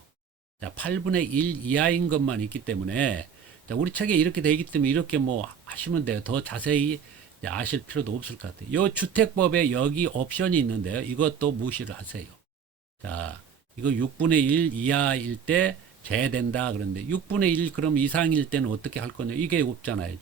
자, 8분의 1 이하인 것만 있기 때문에, 자, 우리 책에 이렇게 되어 있기 때문에 이렇게 뭐 하시면 돼요. 더 자세히 아실 필요도 없을 것 같아요. 요 주택법에 여기 옵션이 있는데요. 이것도 무시를 하세요. 자, 이거 6분의 1 이하일 때 제외된다 그런데 6분의 1 그럼 이상일 때는 어떻게 할 거냐? 이게 없잖아요.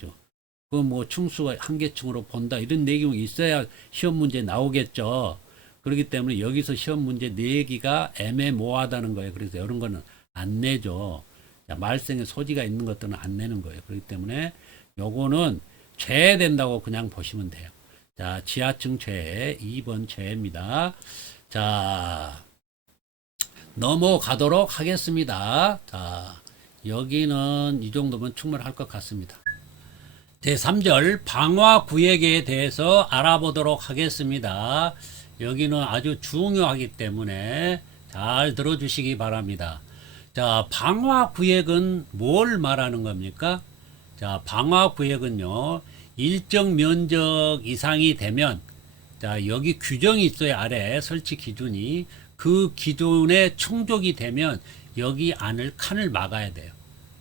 그 뭐 층수가 한계층으로 본다 이런 내용이 있어야 시험 문제 나오겠죠. 그렇기 때문에 여기서 시험 문제 내기가 애매모호하다는 거예요. 그래서 이런 거는 안 내죠. 자, 말썽의 소지가 있는 것들은 안 내는 거예요. 그렇기 때문에 요거는 제외된다고 그냥 보시면 돼요. 자, 지하층 제외 2번 제외입니다. 자, 넘어가도록 하겠습니다. 자, 여기는 이 정도면 충분할 것 같습니다. 제3절 방화구역에 대해서 알아보도록 하겠습니다. 여기는 아주 중요하기 때문에 잘 들어주시기 바랍니다. 자, 방화구역은 뭘 말하는 겁니까? 자, 방화구역은요, 일정 면적 이상이 되면, 자, 여기 규정이 있어요. 아래 설치 기준이. 그 기준에 충족이 되면 여기 안을 칸을 막아야 돼요.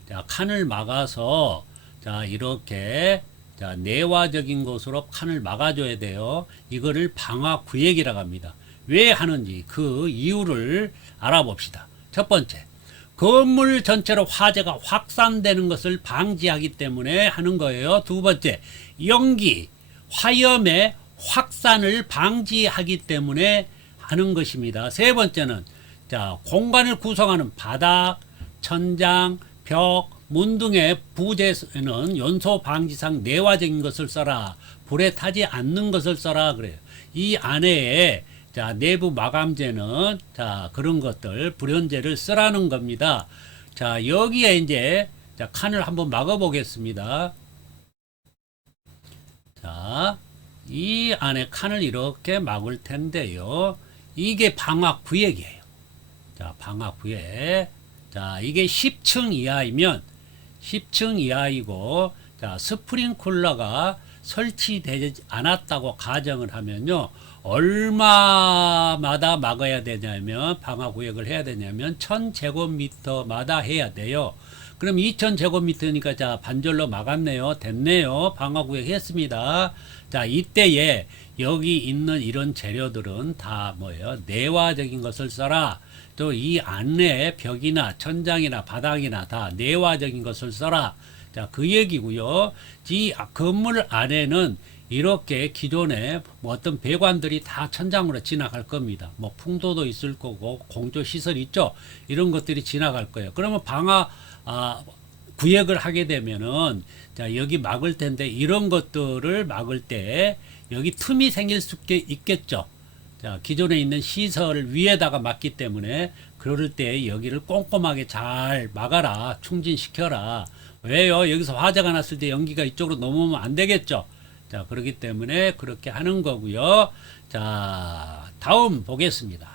자, 칸을 막아서 자, 이렇게 자, 내화적인 것으로 칸을 막아줘야 돼요. 이거를 방화구역이라고 합니다. 왜 하는지 그 이유를 알아봅시다. 첫 번째, 건물 전체로 화재가 확산되는 것을 방지하기 때문에 하는 거예요. 두 번째, 연기, 화염의 확산을 방지하기 때문에 하는 것입니다. 세 번째는 자, 공간을 구성하는 바닥, 천장, 벽, 문 등의 부재에는 연소 방지상 내화적인 것을 써라. 불에 타지 않는 것을 써라 그래요. 이 안에 자, 내부 마감재는 자, 그런 것들 불연재를 쓰라는 겁니다. 자, 여기에 이제 자, 칸을 한번 막아 보겠습니다. 자, 이 안에 칸을 이렇게 막을 텐데요. 이게 방화구역이에요. 자, 방화구역. 자, 이게 10층 이하이면 10층 이하이고, 자, 스프링클러가 설치되지 않았다고 가정을 하면요, 얼마마다 막아야 되냐면, 방화구역을 해야 되냐면, 1000제곱미터마다 해야 돼요. 그럼 2000제곱미터니까, 자, 반절로 막았네요. 됐네요. 방화구역 했습니다. 자, 이때에 여기 있는 이런 재료들은 다 뭐예요? 내화적인 것을 써라. 또 이 안에 벽이나 천장이나 바닥이나 다 내화적인 것을 써라. 자, 그 얘기고요. 이 건물 안에는 이렇게 기존에 뭐 어떤 배관들이 다 천장으로 지나갈 겁니다. 뭐 풍도도 있을 거고 공조 시설 있죠. 이런 것들이 지나갈 거예요. 그러면 방화 구역을 하게 되면은 자, 여기 막을 텐데 이런 것들을 막을 때 여기 틈이 생길 수 있겠죠. 자, 기존에 있는 시설 위에다가 막기 때문에 그럴 때 여기를 꼼꼼하게 잘 막아라. 충진시켜라. 왜요? 여기서 화재가 났을 때 연기가 이쪽으로 넘어오면 안 되겠죠. 자, 그렇기 때문에 그렇게 하는 거고요. 자, 다음 보겠습니다.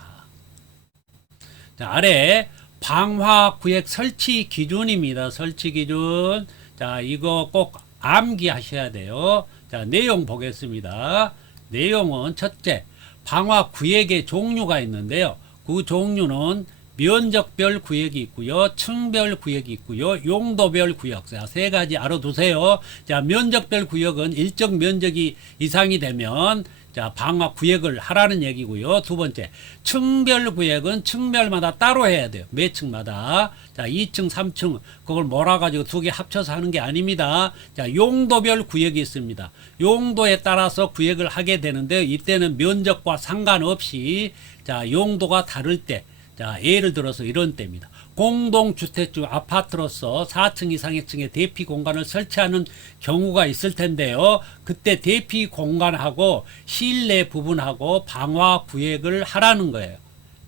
자, 아래 방화구역 설치 기준입니다. 설치 기준. 자, 이거 꼭 암기하셔야 돼요. 자, 내용 보겠습니다. 내용은 첫째, 방화구역의 종류가 있는데요. 그 종류는 면적별 구역이 있고요. 층별 구역이 있고요. 용도별 구역. 자, 세 가지 알아두세요. 자, 면적별 구역은 일정 면적이 이상이 되면 자, 방화 구역을 하라는 얘기고요. 두 번째, 층별 구역은 층별마다 따로 해야 돼요. 매 층마다. 자, 2층, 3층, 그걸 몰아가지고 두 개 합쳐서 하는 게 아닙니다. 자, 용도별 구역이 있습니다. 용도에 따라서 구역을 하게 되는데, 이때는 면적과 상관없이, 자, 용도가 다를 때, 자, 예를 들어서 이런 때입니다. 공동주택 아파트로서 4층 이상의 층에 대피 공간을 설치하는 경우가 있을 텐데요. 그때 대피 공간하고 실내 부분하고 방화 구역을 하라는 거예요.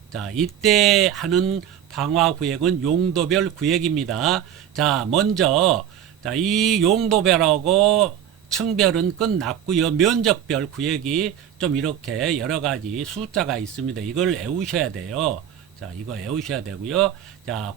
자, 이때 하는 방화 구역은 용도별 구역입니다. 자, 먼저 자, 이 용도별하고 층별은 끝났고요. 면적별 구역이 좀 이렇게 여러 가지 숫자가 있습니다. 이걸 외우셔야 돼요. 자, 이거 외우셔야 되고요. 자,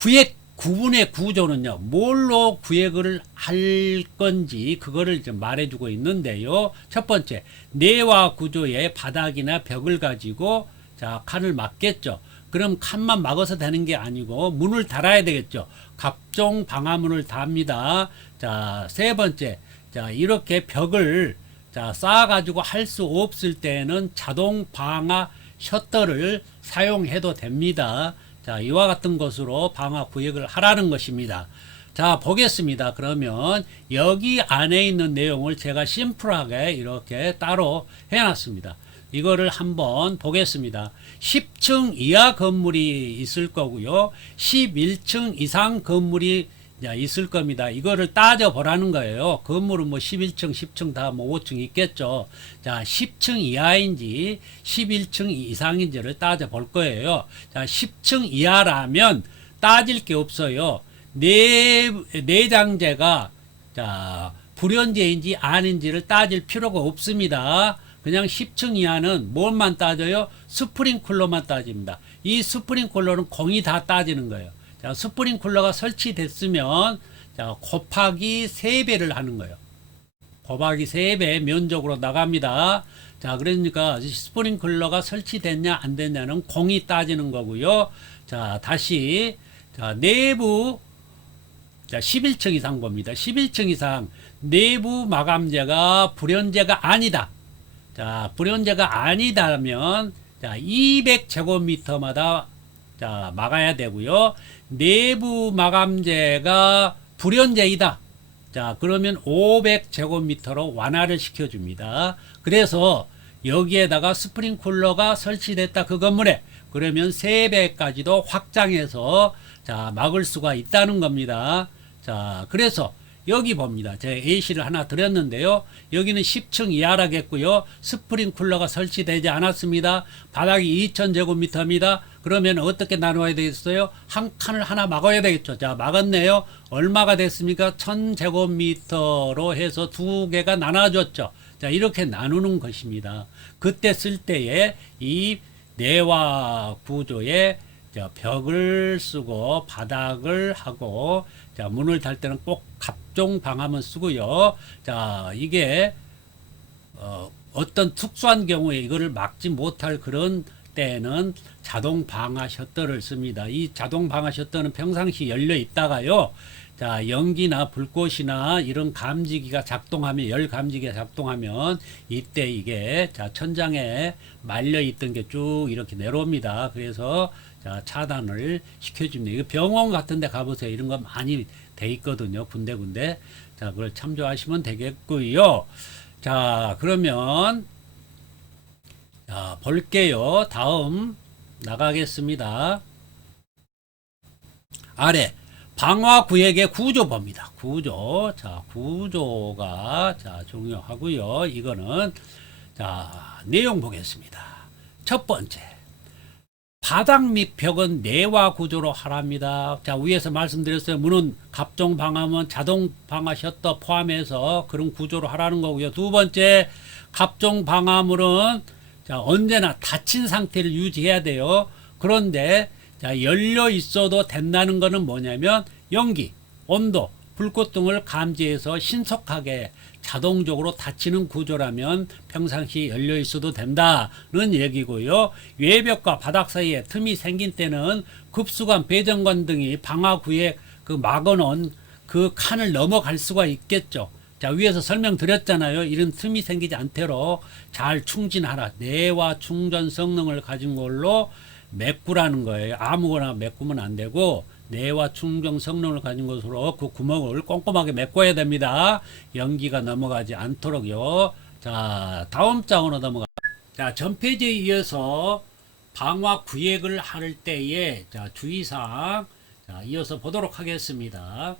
구획 구분의 구조는요, 뭘로 구획을 할 건지 그거를 좀 말해주고 있는데요. 첫 번째, 내와 구조의 바닥이나 벽을 가지고 자, 칸을 막겠죠. 그럼 칸만 막아서 되는 게 아니고 문을 달아야 되겠죠. 각종 방화문을 답니다. 자, 세 번째, 자, 이렇게 벽을 자, 쌓아가지고 할 수 없을 때는 자동 방화 셔터를 사용해도 됩니다. 자, 이와 같은 것으로 방화 구역을 하라는 것입니다. 자, 보겠습니다. 그러면 여기 안에 있는 내용을 제가 심플하게 이렇게 따로 해놨습니다. 이거를 한번 보겠습니다. 10층 이하 건물이 있을 거고요. 11층 이상 건물이 있을 겁니다. 이거를 따져 보라는 거예요. 건물은 뭐 11층, 10층 다 뭐 5층 있겠죠. 자, 10층 이하인지 11층 이상인지를 따져 볼 거예요. 자, 10층 이하라면 따질 게 없어요. 내장재가 자, 불연재인지 아닌지를 따질 필요가 없습니다. 그냥 10층 이하는 뭘만 따져요? 스프링클러만 따집니다. 이 스프링클러는 공이 다 따지는 거예요. 자, 스프링클러가 설치됐으면 자, 곱하기 3배를 하는 거예요. 곱하기 3배 면적으로 나갑니다. 자, 그러니까 스프링클러가 설치됐냐 안 됐냐는 공이 따지는 거고요. 자, 다시 자, 내부 자, 11층 이상 봅니다. 11층 이상 내부 마감재가 불연재가 아니다. 자, 불연재가 아니다면 자, 200제곱미터마다 자, 막아야 되고요. 내부 마감재가 불연재이다. 자, 그러면 500제곱미터로 완화를 시켜줍니다. 그래서 여기에다가 스프링클러가 설치됐다. 그 건물에. 그러면 3배까지도 확장해서 자, 막을 수가 있다는 겁니다. 자, 그래서 여기 봅니다. 제가 예시를 하나 드렸는데요. 여기는 10층 이하라겠고요. 스프링클러가 설치되지 않았습니다. 바닥이 2000제곱미터입니다. 그러면 어떻게 나눠야 되겠어요? 한 칸을 하나 막아야 되겠죠. 자, 막았네요. 얼마가 됐습니까? 1000제곱미터로 해서 두 개가 나눠졌죠. 자, 이렇게 나누는 것입니다. 그때 쓸 때에 이 내와 구조에 벽을 쓰고 바닥을 하고 자, 문을 달 때는 꼭 각종 방화문 쓰고요. 자, 이게 어떤 특수한 경우에 이거를 막지 못할 그런 때는 자동 방화 셔터를 씁니다. 이 자동 방화 셔터는 평상시 열려 있다가요. 자, 연기나 불꽃이나 이런 감지기가 작동하면, 열 감지기가 작동하면 이때 이게 자, 천장에 말려 있던 게 쭉 이렇게 내려옵니다. 그래서 자, 차단을 시켜줍니다. 이거 병원 같은 데 가보세요. 이런 거 많이 돼 있거든요. 군데군데. 자, 그걸 참조하시면 되겠고요. 자, 그러면 자, 볼게요. 다음 나가겠습니다. 아래 방화 구역의 구조 봅니다. 구조. 자, 구조가 자, 중요하고요. 이거는 자, 내용 보겠습니다. 첫 번째. 바닥 및 벽은 내와 구조로 하랍니다. 자, 위에서 말씀드렸어요. 문은 각종 방화문, 자동 방화 셔터 포함해서 그런 구조로 하라는 거고요. 두 번째, 각종 방화문은 자, 언제나 닫힌 상태를 유지해야 돼요. 그런데 자, 열려 있어도 된다는 거는 뭐냐면 연기, 온도, 불꽃 등을 감지해서 신속하게 자동적으로 닫히는 구조라면 평상시 열려 있어도 된다는 얘기고요. 외벽과 바닥 사이에 틈이 생긴 때는 급수관, 배정관 등이 방화구에 그 막아놓은 그 칸을 넘어갈 수가 있겠죠. 자, 위에서 설명드렸잖아요. 이런 틈이 생기지 않도록 잘 충진하라. 내와 충전 성능을 가진 걸로 메꾸라는 거예요. 아무거나 메꾸면 안 되고 내와 충전 성능을 가진 것으로 그 구멍을 꼼꼼하게 메꿔야 됩니다. 연기가 넘어가지 않도록요. 자, 다음 장으로 넘어가. 자, 전 페이지에 이어서 방화 구획을 할 때에 자, 주의사항 자, 이어서 보도록 하겠습니다.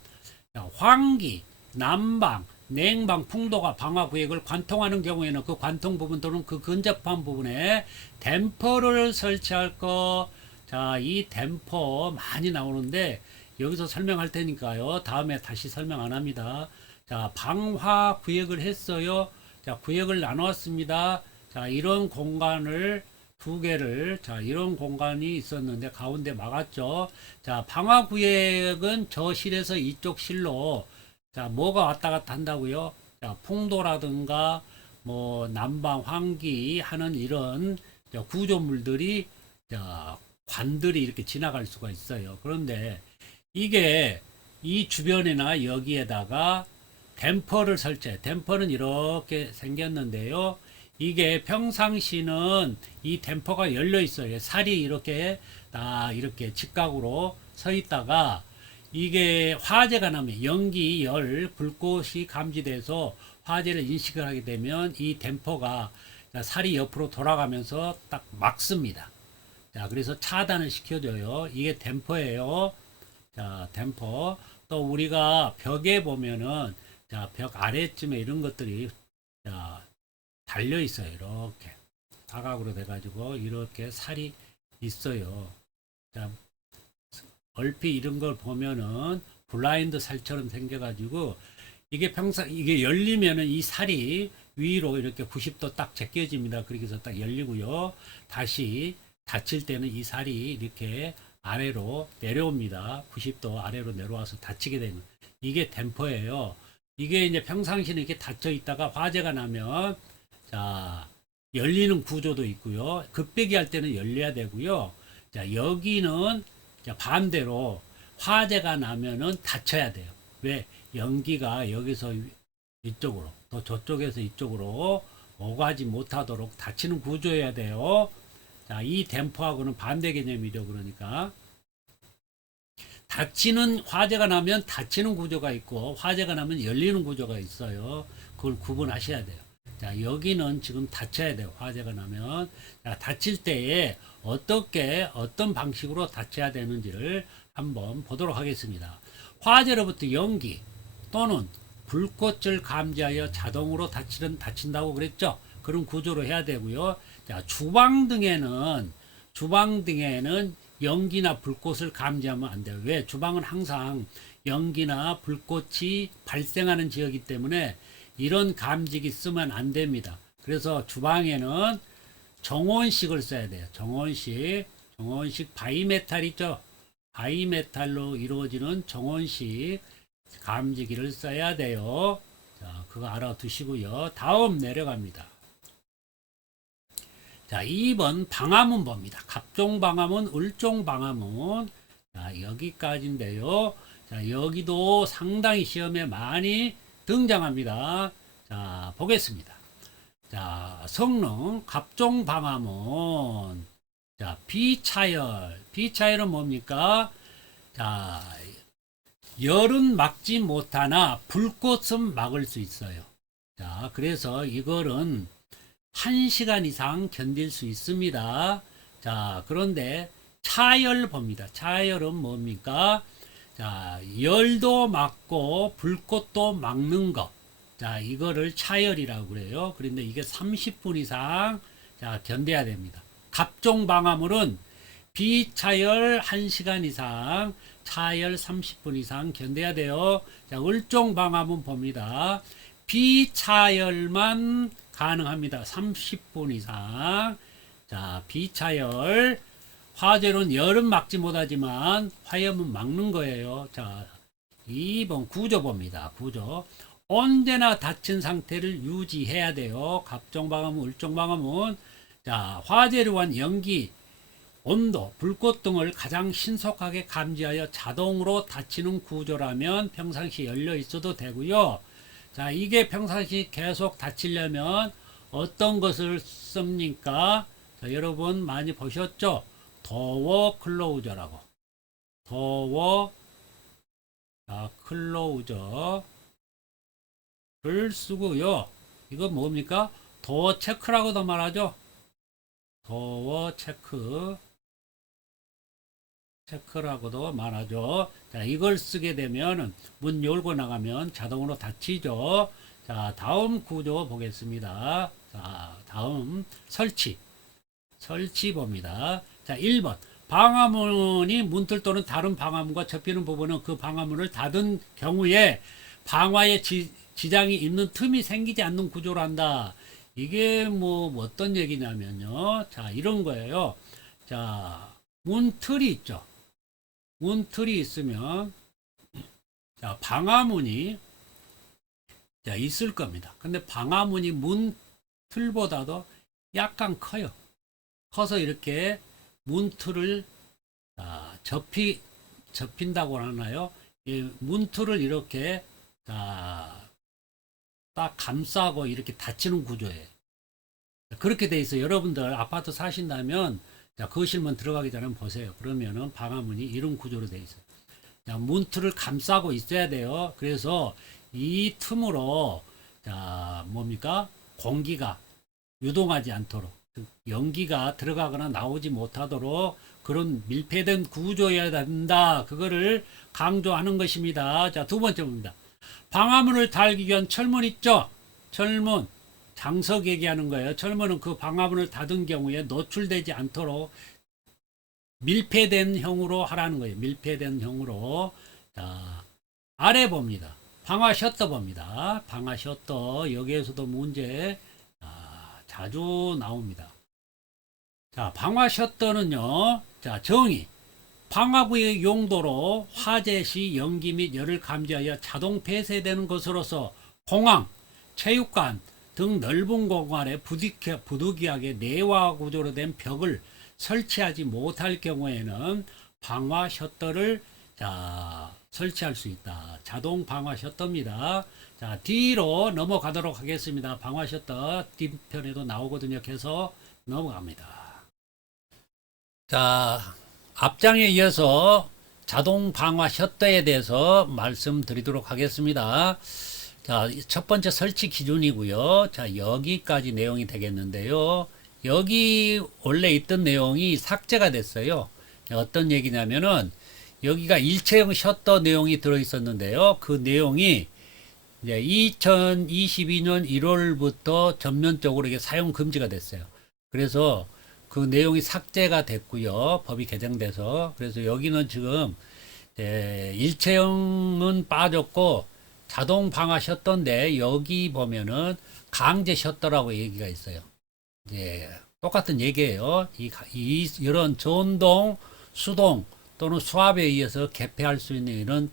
자, 환기, 난방, 냉방, 풍도가 방화 구획을 관통하는 경우에는 그 관통 부분 또는 그 근접한 부분에 댐퍼를 설치할 거. 자, 이 댐퍼 많이 나오는데 여기서 설명할 테니까요. 다음에 다시 설명 안 합니다. 자, 방화 구획을 했어요. 자, 구획을 나눴습니다. 자, 이런 공간을 두 개를 자, 이런 공간이 있었는데 가운데 막았죠. 자, 방화 구획은 저 실에서 이쪽 실로 자, 뭐가 왔다 갔다 한다고요? 자, 풍도라든가 뭐 난방, 환기 하는 이런 자, 구조물들이 자, 관들이 이렇게 지나갈 수가 있어요. 그런데 이게 이 주변이나 여기에다가 댐퍼를 설치해. 댐퍼는 이렇게 생겼는데요. 이게 평상시는 이 댐퍼가 열려 있어요. 살이 이렇게 다 이렇게 직각으로 서 있다가 이게 화재가 나면 연기, 열, 불꽃이 감지돼서 화재를 인식을 하게 되면 이 댐퍼가 살이 옆으로 돌아가면서 딱 막습니다. 자, 그래서 차단을 시켜줘요. 이게 댐퍼예요. 자, 댐퍼. 또 우리가 벽에 보면은 자, 벽 아래쯤에 이런 것들이 자, 달려 있어요. 이렇게 사각으로 돼가지고 이렇게 살이 있어요. 자, 얼핏 이런 걸 보면은 블라인드 살처럼 생겨가지고 이게 이게 열리면은 이 살이 위로 이렇게 90도 딱 제껴집니다. 그렇게 해서 딱 열리고요. 다시 닫힐 때는 이 살이 이렇게 아래로 내려옵니다. 90도 아래로 내려와서 닫히게 되는 이게 댐퍼예요. 이게 이제 평상시는 이렇게 닫혀 있다가 화재가 나면 자, 열리는 구조도 있고요. 급배기 할 때는 열려야 되고요. 자, 여기는 자, 반대로 화재가 나면은 닫혀야 돼요. 왜? 연기가 여기서 이쪽으로 또 저쪽에서 이쪽으로 오가지 못하도록 닫히는 구조여야 돼요. 자, 이 댐퍼하고는 반대 개념이죠. 그러니까 닫히는 화재가 나면 닫히는 구조가 있고 화재가 나면 열리는 구조가 있어요. 그걸 구분하셔야 돼요. 자, 여기는 지금 닫혀야 돼요. 화재가 나면. 자, 닫힐 때에 어떻게 어떤 방식으로 닫혀야 되는지를 한번 보도록 하겠습니다. 화재로부터 연기 또는 불꽃을 감지하여 자동으로 닫힌다고 그랬죠. 그런 구조로 해야 되고요. 자, 주방 등에는 연기나 불꽃을 감지하면 안 돼요. 왜? 주방은 항상 연기나 불꽃이 발생하는 지역이기 때문에 이런 감지기 쓰면 안 됩니다. 그래서 주방에는 정원식을 써야 돼요. 정원식 바이메탈 있죠. 바이메탈로 이루어지는 정원식 감지기를 써야 돼요. 자, 그거 알아두시고요. 다음 내려갑니다. 자, 2번 방화문 봅니다. 갑종 방화문, 을종 방화문. 자, 여기까지인데요. 자, 여기도 상당히 시험에 많이 등장합니다. 자, 보겠습니다. 자, 성능, 갑종 방화문. 자, 비차열. 비차열은 뭡니까? 자, 열은 막지 못하나 불꽃은 막을 수 있어요. 자, 그래서 이거는 1시간 이상 견딜 수 있습니다. 자, 그런데 차열 봅니다. 차열은 뭡니까? 자, 열도 막고 불꽃도 막는 것. 자, 이거를 차열이라고 그래요. 그런데 이게 30분 이상 자, 견뎌야 됩니다. 갑종 방화물은 비차열 1시간 이상, 차열 30분 이상 견뎌야 돼요. 자, 을종 방화문 봅니다. 비차열만 가능합니다. 30분 이상. 자, 비차열. 화재로는 열은 막지 못하지만 화염은 막는 거예요. 자, 2번 구조 봅니다. 구조. 언제나 닫힌 상태를 유지해야 돼요. 갑종방화문, 울종방화문. 자, 화재로한 연기, 온도, 불꽃 등을 가장 신속하게 감지하여 자동으로 닫히는 구조라면 평상시 열려 있어도 되고요. 자, 이게 평상시 계속 닫히려면 어떤 것을 씁니까? 자, 여러분 많이 보셨죠? 도어 클로우저라고. 도어 클로우저를 쓰고요. 이건 뭡니까? 도어 체크라고도 말하죠. 도어 체크라고도 말하죠. 자, 이걸 쓰게 되면 문 열고 나가면 자동으로 닫히죠. 자, 다음 구조 보겠습니다. 자, 다음 설치 봅니다. 자, 1번. 방화문이 문틀 또는 다른 방화문과 접히는 부분은 그 방화문을 닫은 경우에 방화에 지장이 있는 틈이 생기지 않는 구조로 한다. 이게 뭐 어떤 얘기냐면요. 자, 이런 거예요. 자, 문틀이 있죠. 문틀이 있으면, 자, 방화문이, 자, 있을 겁니다. 근데 방화문이 문틀보다도 약간 커요. 커서 이렇게 문틀을, 접힌다고 하나요? 이 문틀을 이렇게, 딱 감싸고 이렇게 닫히는 구조예요. 그렇게 돼 있어요. 여러분들 아파트 사신다면, 자, 거실문 들어가기 전에 보세요. 그러면은 방화문이 이런 구조로 돼 있어요. 자, 문틀을 감싸고 있어야 돼요. 그래서 이 틈으로, 자, 뭡니까? 공기가 유동하지 않도록, 연기가 들어가거나 나오지 못하도록 그런 밀폐된 구조여야 된다. 그거를 강조하는 것입니다. 자, 두 번째 봅니다. 방화문을 달기 위한 철문 있죠? 철문. 장석 얘기하는 거예요. 철문은 그 방화문을 닫은 경우에 노출되지 않도록 밀폐된 형으로 하라는 거예요. 밀폐된 형으로. 자, 아래 봅니다. 방화 셔터 봅니다. 방화 셔터. 여기에서도 문제 자주 나옵니다. 자, 방화 셔터는요. 자, 정의. 방화구의 용도로 화재 시 연기 및 열을 감지하여 자동 폐쇄되는 것으로서 공항, 체육관 등 넓은 공간에 부득이하게 내화 구조로 된 벽을 설치하지 못할 경우에는 방화 셔터를 설치할 수 있다. 자동 방화 셔터입니다. 자, 뒤로 넘어가도록 하겠습니다. 방화 셔터 뒷편에도 나오거든요. 계속 넘어갑니다. 자, 앞장에 이어서 자동 방화 셔터에 대해서 말씀드리도록 하겠습니다. 자, 첫 번째 설치 기준이고요. 자, 여기까지 내용이 되겠는데요. 여기 원래 있던 내용이 삭제가 됐어요. 어떤 얘기냐면은 여기가 일체형 셔터 내용이 들어 있었는데요. 그 내용이 이제 2022년 1월부터 전면적으로 이게 사용 금지가 됐어요. 그래서 그 내용이 삭제가 됐고요. 법이 개정돼서. 그래서 여기는 지금 일체형은 빠졌고 자동 방화 셔터인데 여기 보면은 강제 셔터라고 얘기가 있어요. 이제 똑같은 얘기예요. 이런 전동, 수동 또는 수압에 의해서 개폐할 수 있는 이런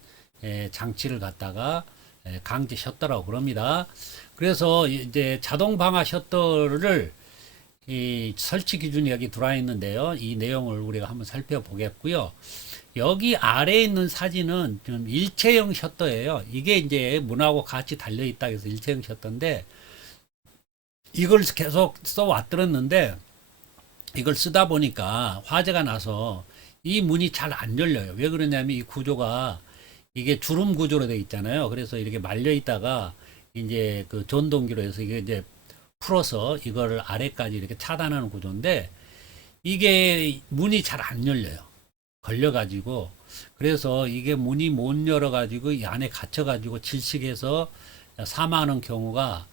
장치를 갖다가 강제 셔터라고 그럽니다. 그래서 이제 자동 방화 셔터를 이 설치 기준이 여기 들어와 있는데요. 이 내용을 우리가 한번 살펴보겠고요. 여기 아래에 있는 사진은 좀 일체형 셔터예요. 이게 이제 문하고 같이 달려 있다 해서 일체형 셔터인데 이걸 계속 써 왔더랬는데 이걸 쓰다 보니까 화재가 나서 이 문이 잘 안 열려요. 왜 그러냐면 이 구조가 이게 주름 구조로 되어 있잖아요. 그래서 이렇게 말려 있다가 이제 그 전동기로 해서 이게 이제 풀어서 이거를 아래까지 이렇게 차단하는 구조인데 이게 문이 잘 안 열려요. 걸려가지고 그래서 이게 문이 못 열어가지고 이 안에 갇혀가지고 질식해서 사망하는 경우가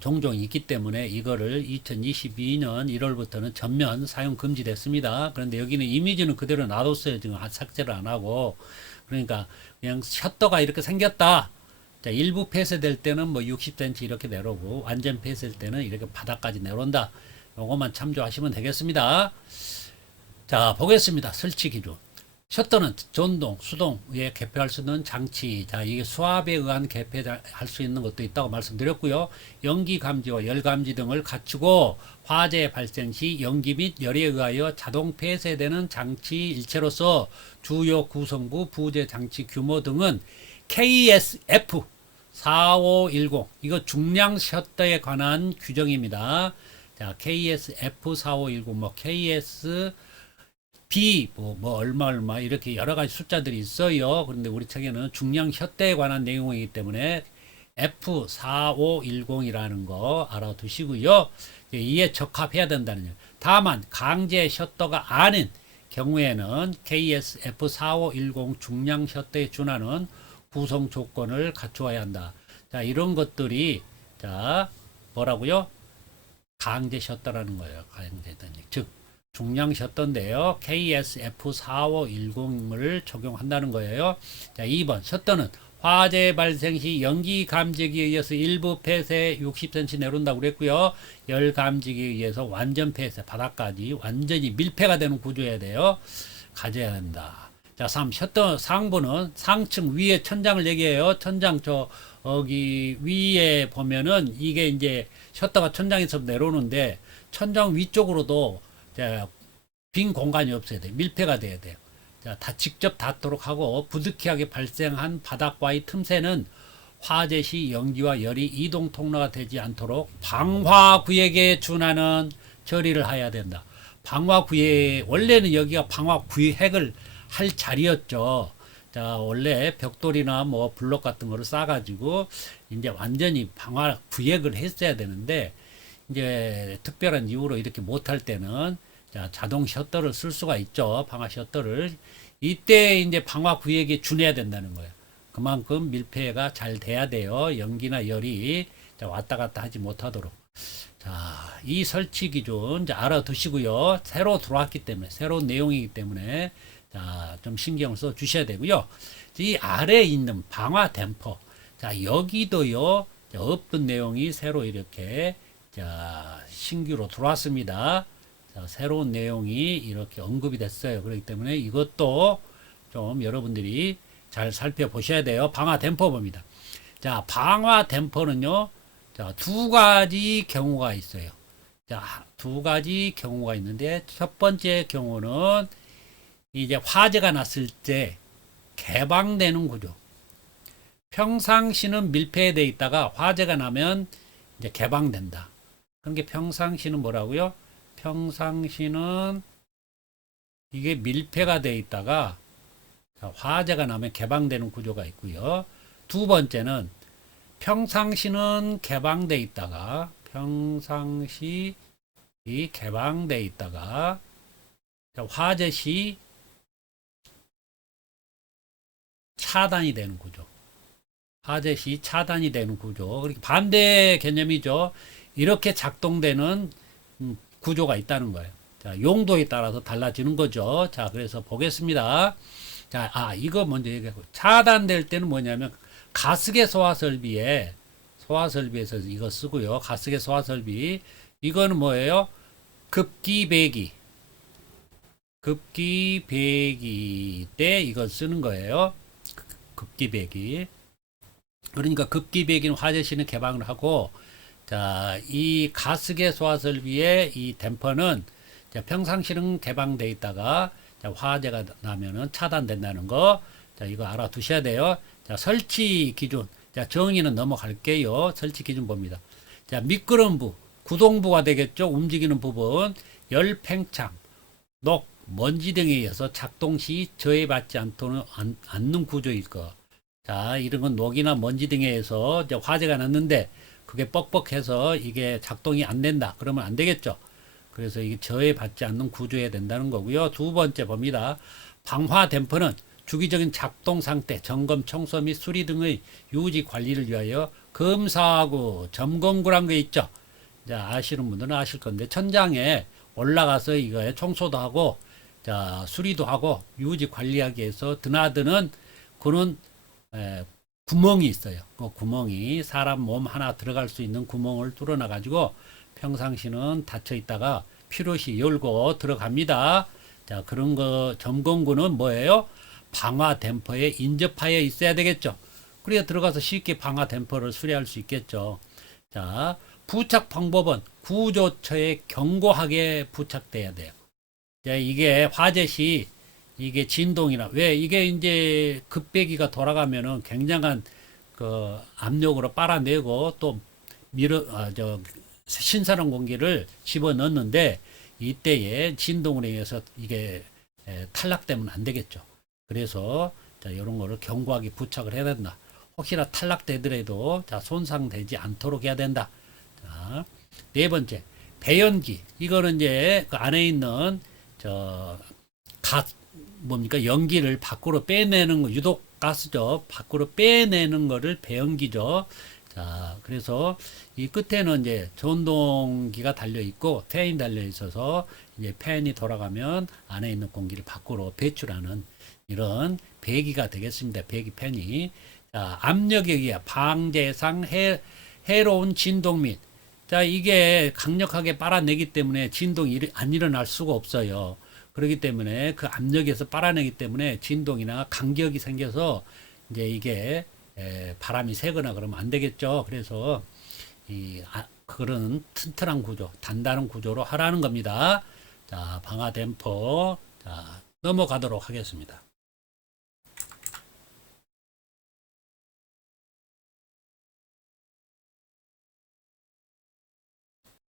종종 있기 때문에 이거를 2022년 1월부터는 전면 사용 금지됐습니다. 그런데 여기는 이미지는 그대로 놔뒀어요. 지금 삭제를 안 하고. 그러니까 그냥 셔터가 이렇게 생겼다. 자, 일부 폐쇄될 때는 뭐 60cm 이렇게 내려오고 완전 폐쇄될 때는 이렇게 바닥까지 내려온다. 요것만 참조하시면 되겠습니다. 자, 보겠습니다. 설치 기준. 셔터는 전동, 수동에 개폐할 수 있는 장치. 자, 이게 수압에 의한 개폐할 수 있는 것도 있다고 말씀드렸고요. 연기 감지와 열 감지 등을 갖추고 화재 발생 시 연기 및 열에 의하여 자동 폐쇄되는 장치 일체로서 주요 구성부 부재 장치 규모 등은 KSF 4510 이거 중량 셔터에 관한 규정입니다. 자, KSF 4510 뭐 KS B 뭐 얼마 이렇게 여러 가지 숫자들이 있어요. 그런데 우리 책에는 중량 셔터에 관한 내용이기 때문에 F4510이라는 거 알아두시고요. 이에 적합해야 된다는 요. 다만 강제 셔터가 아닌 경우에는 KS F4510 중량 셔터에 준하는 구성 조건을 갖추어야 한다. 자, 이런 것들이 자 뭐라고요? 강제 셔터라는 거예요. 강제된 즉 중량 셔터인데요. KSF4510을 적용한다는 거예요. 자, 2번 셔터는 화재 발생 시 연기 감지기에 의해서 일부 폐쇄 60cm 내려온다고 그랬고요. 열 감지기에 의해서 완전 폐쇄 바닥까지 완전히 밀폐가 되는 구조여야 돼요. 가져야 된다. 자, 3. 셔터 상부는 상층 위에 천장을 얘기해요. 천장 저기 위에 보면은 이게 이제 셔터가 천장에서 내려오는데 천장 위쪽으로도 자, 빈 공간이 없어야 돼. 밀폐가 돼야 돼요. 자, 다 직접 닿도록 하고 부득이하게 발생한 바닥과의 틈새는 화재 시 연기와 열이 이동 통로가 되지 않도록 방화 구획에 준하는 처리를 해야 된다. 방화 구획 원래는 여기가 방화 구획을 할 자리였죠. 자, 원래 벽돌이나 뭐 블록 같은 거를 싸가지고 이제 완전히 방화 구획을 했어야 되는데 이제 특별한 이유로 이렇게 못할 때는 자, 자동 셔터를 쓸 수가 있죠. 방화 셔터를. 이때 이제 방화 구획에 준해야 된다는 거예요. 그만큼 밀폐가 잘 돼야 돼요. 연기나 열이 자, 왔다 갔다 하지 못하도록. 자, 이 설치 기준 이제 알아두시고요. 새로 들어왔기 때문에, 새로운 내용이기 때문에 자, 좀 신경을 써 주셔야 되고요. 이 아래에 있는 방화 댐퍼. 자, 여기도요. 자, 없던 내용이 새로 이렇게 자, 신규로 들어왔습니다. 자, 새로운 내용이 이렇게 언급이 됐어요. 그렇기 때문에 이것도 좀 여러분들이 잘 살펴보셔야 돼요. 방화 댐퍼 봅니다. 자, 방화 댐퍼는요. 자, 두 가지 경우가 있어요. 자, 두 가지 경우가 있는데 첫 번째 경우는 이제 화재가 났을 때 개방되는 구조. 평상시는 밀폐되어 있다가 화재가 나면 이제 개방된다. 그러니까 평상시는 뭐라고요? 평상시는 이게 밀폐가 되어 있다가 화재가 나면 개방되는 구조가 있고요. 두 번째는 평상시는 개방되어 있다가 평상시 이 개방되어 있다가 화재 시 차단이 되는 구조. 화재 시 차단이 되는 구조. 그렇게 반대 개념이죠. 이렇게 작동되는 구조가 있다는 거예요. 자, 용도에 따라서 달라지는 거죠. 자, 그래서 보겠습니다. 자, 이거 먼저 얘기하고. 차단될 때는 뭐냐면, 가스계 소화 설비에서 이거 쓰고요. 가스계 소화 설비. 이거는 뭐예요? 급기 배기 때 이거 쓰는 거예요. 급기 배기. 그러니까 급기 배기는 화재 시는 개방을 하고, 자, 이 가스계 소화 설비의 이 댐퍼는 평상시는 개방되어 있다가 자, 화재가 나면은 차단된다는 거. 자, 이거 알아두셔야 돼요. 자, 설치 기준. 자, 정의는 넘어갈게요. 설치 기준 봅니다. 자, 미끄럼 부, 구동부가 되겠죠. 움직이는 부분. 열 팽창, 녹, 먼지 등에 의해서 작동 시 저해받지 않는 구조일 거. 자, 이런 건 녹이나 먼지 등에 의해서 이제 화재가 났는데 그게 뻑뻑해서 이게 작동이 안 된다. 그러면 안 되겠죠. 그래서 이게 저해받지 않는 구조여야 된다는 거고요. 두 번째 봅니다. 방화 댐퍼는 주기적인 작동 상태, 점검, 청소 및 수리 등의 유지 관리를 위하여 검사하고 점검구란 게 있죠. 자, 아시는 분들은 아실 건데 천장에 올라가서 이거에 청소도 하고 자, 수리도 하고 유지 관리하기 위해서 드나드는 그런 구멍이 있어요. 그 구멍이 사람 몸 하나 들어갈 수 있는 구멍을 뚫어놔 가지고 평상시는 닫혀 있다가 필요시 열고 들어갑니다. 자, 그런 거 점검구는 뭐예요? 방화 댐퍼에 인접하여 있어야 되겠죠. 그래야 들어가서 쉽게 방화 댐퍼를 수리할 수 있겠죠. 자, 부착 방법은 구조처에 견고하게 부착돼야 돼요. 자, 이게 화재 시 이게 진동이나 왜 이게 이제 급배기가 돌아가면은 굉장한 그 압력으로 빨아내고 또 신선한 공기를 집어넣는데 이때에 진동으로 인해서 이게 탈락되면 안 되겠죠. 그래서 자, 이런 거를 견고하게 부착을 해야 된다. 혹시나 탈락되더라도 자, 손상되지 않도록 해야 된다. 자, 네 번째, 배연기. 이거는 이제 그 안에 있는 뭡니까? 연기를 밖으로 빼내는 거, 유독 가스죠. 밖으로 빼내는 거를 배연기죠. 자, 그래서 이 끝에는 이제 전동기가 달려 있고 팬이 달려 있어서 이제 팬이 돌아가면 안에 있는 공기를 밖으로 배출하는 이런 배기가 되겠습니다. 배기 팬이. 자, 압력에 의해 방재상 해로운 진동 및 자, 이게 강력하게 빨아내기 때문에 진동이 안 일어날 수가 없어요. 그렇기 때문에 그 압력에서 빨아내기 때문에 진동이나 간격이 생겨서 이제 이게 바람이 새거나 그러면 안 되겠죠. 그래서 그런 튼튼한 구조, 단단한 구조로 하라는 겁니다. 자, 방화 댐퍼 자, 넘어가도록 하겠습니다.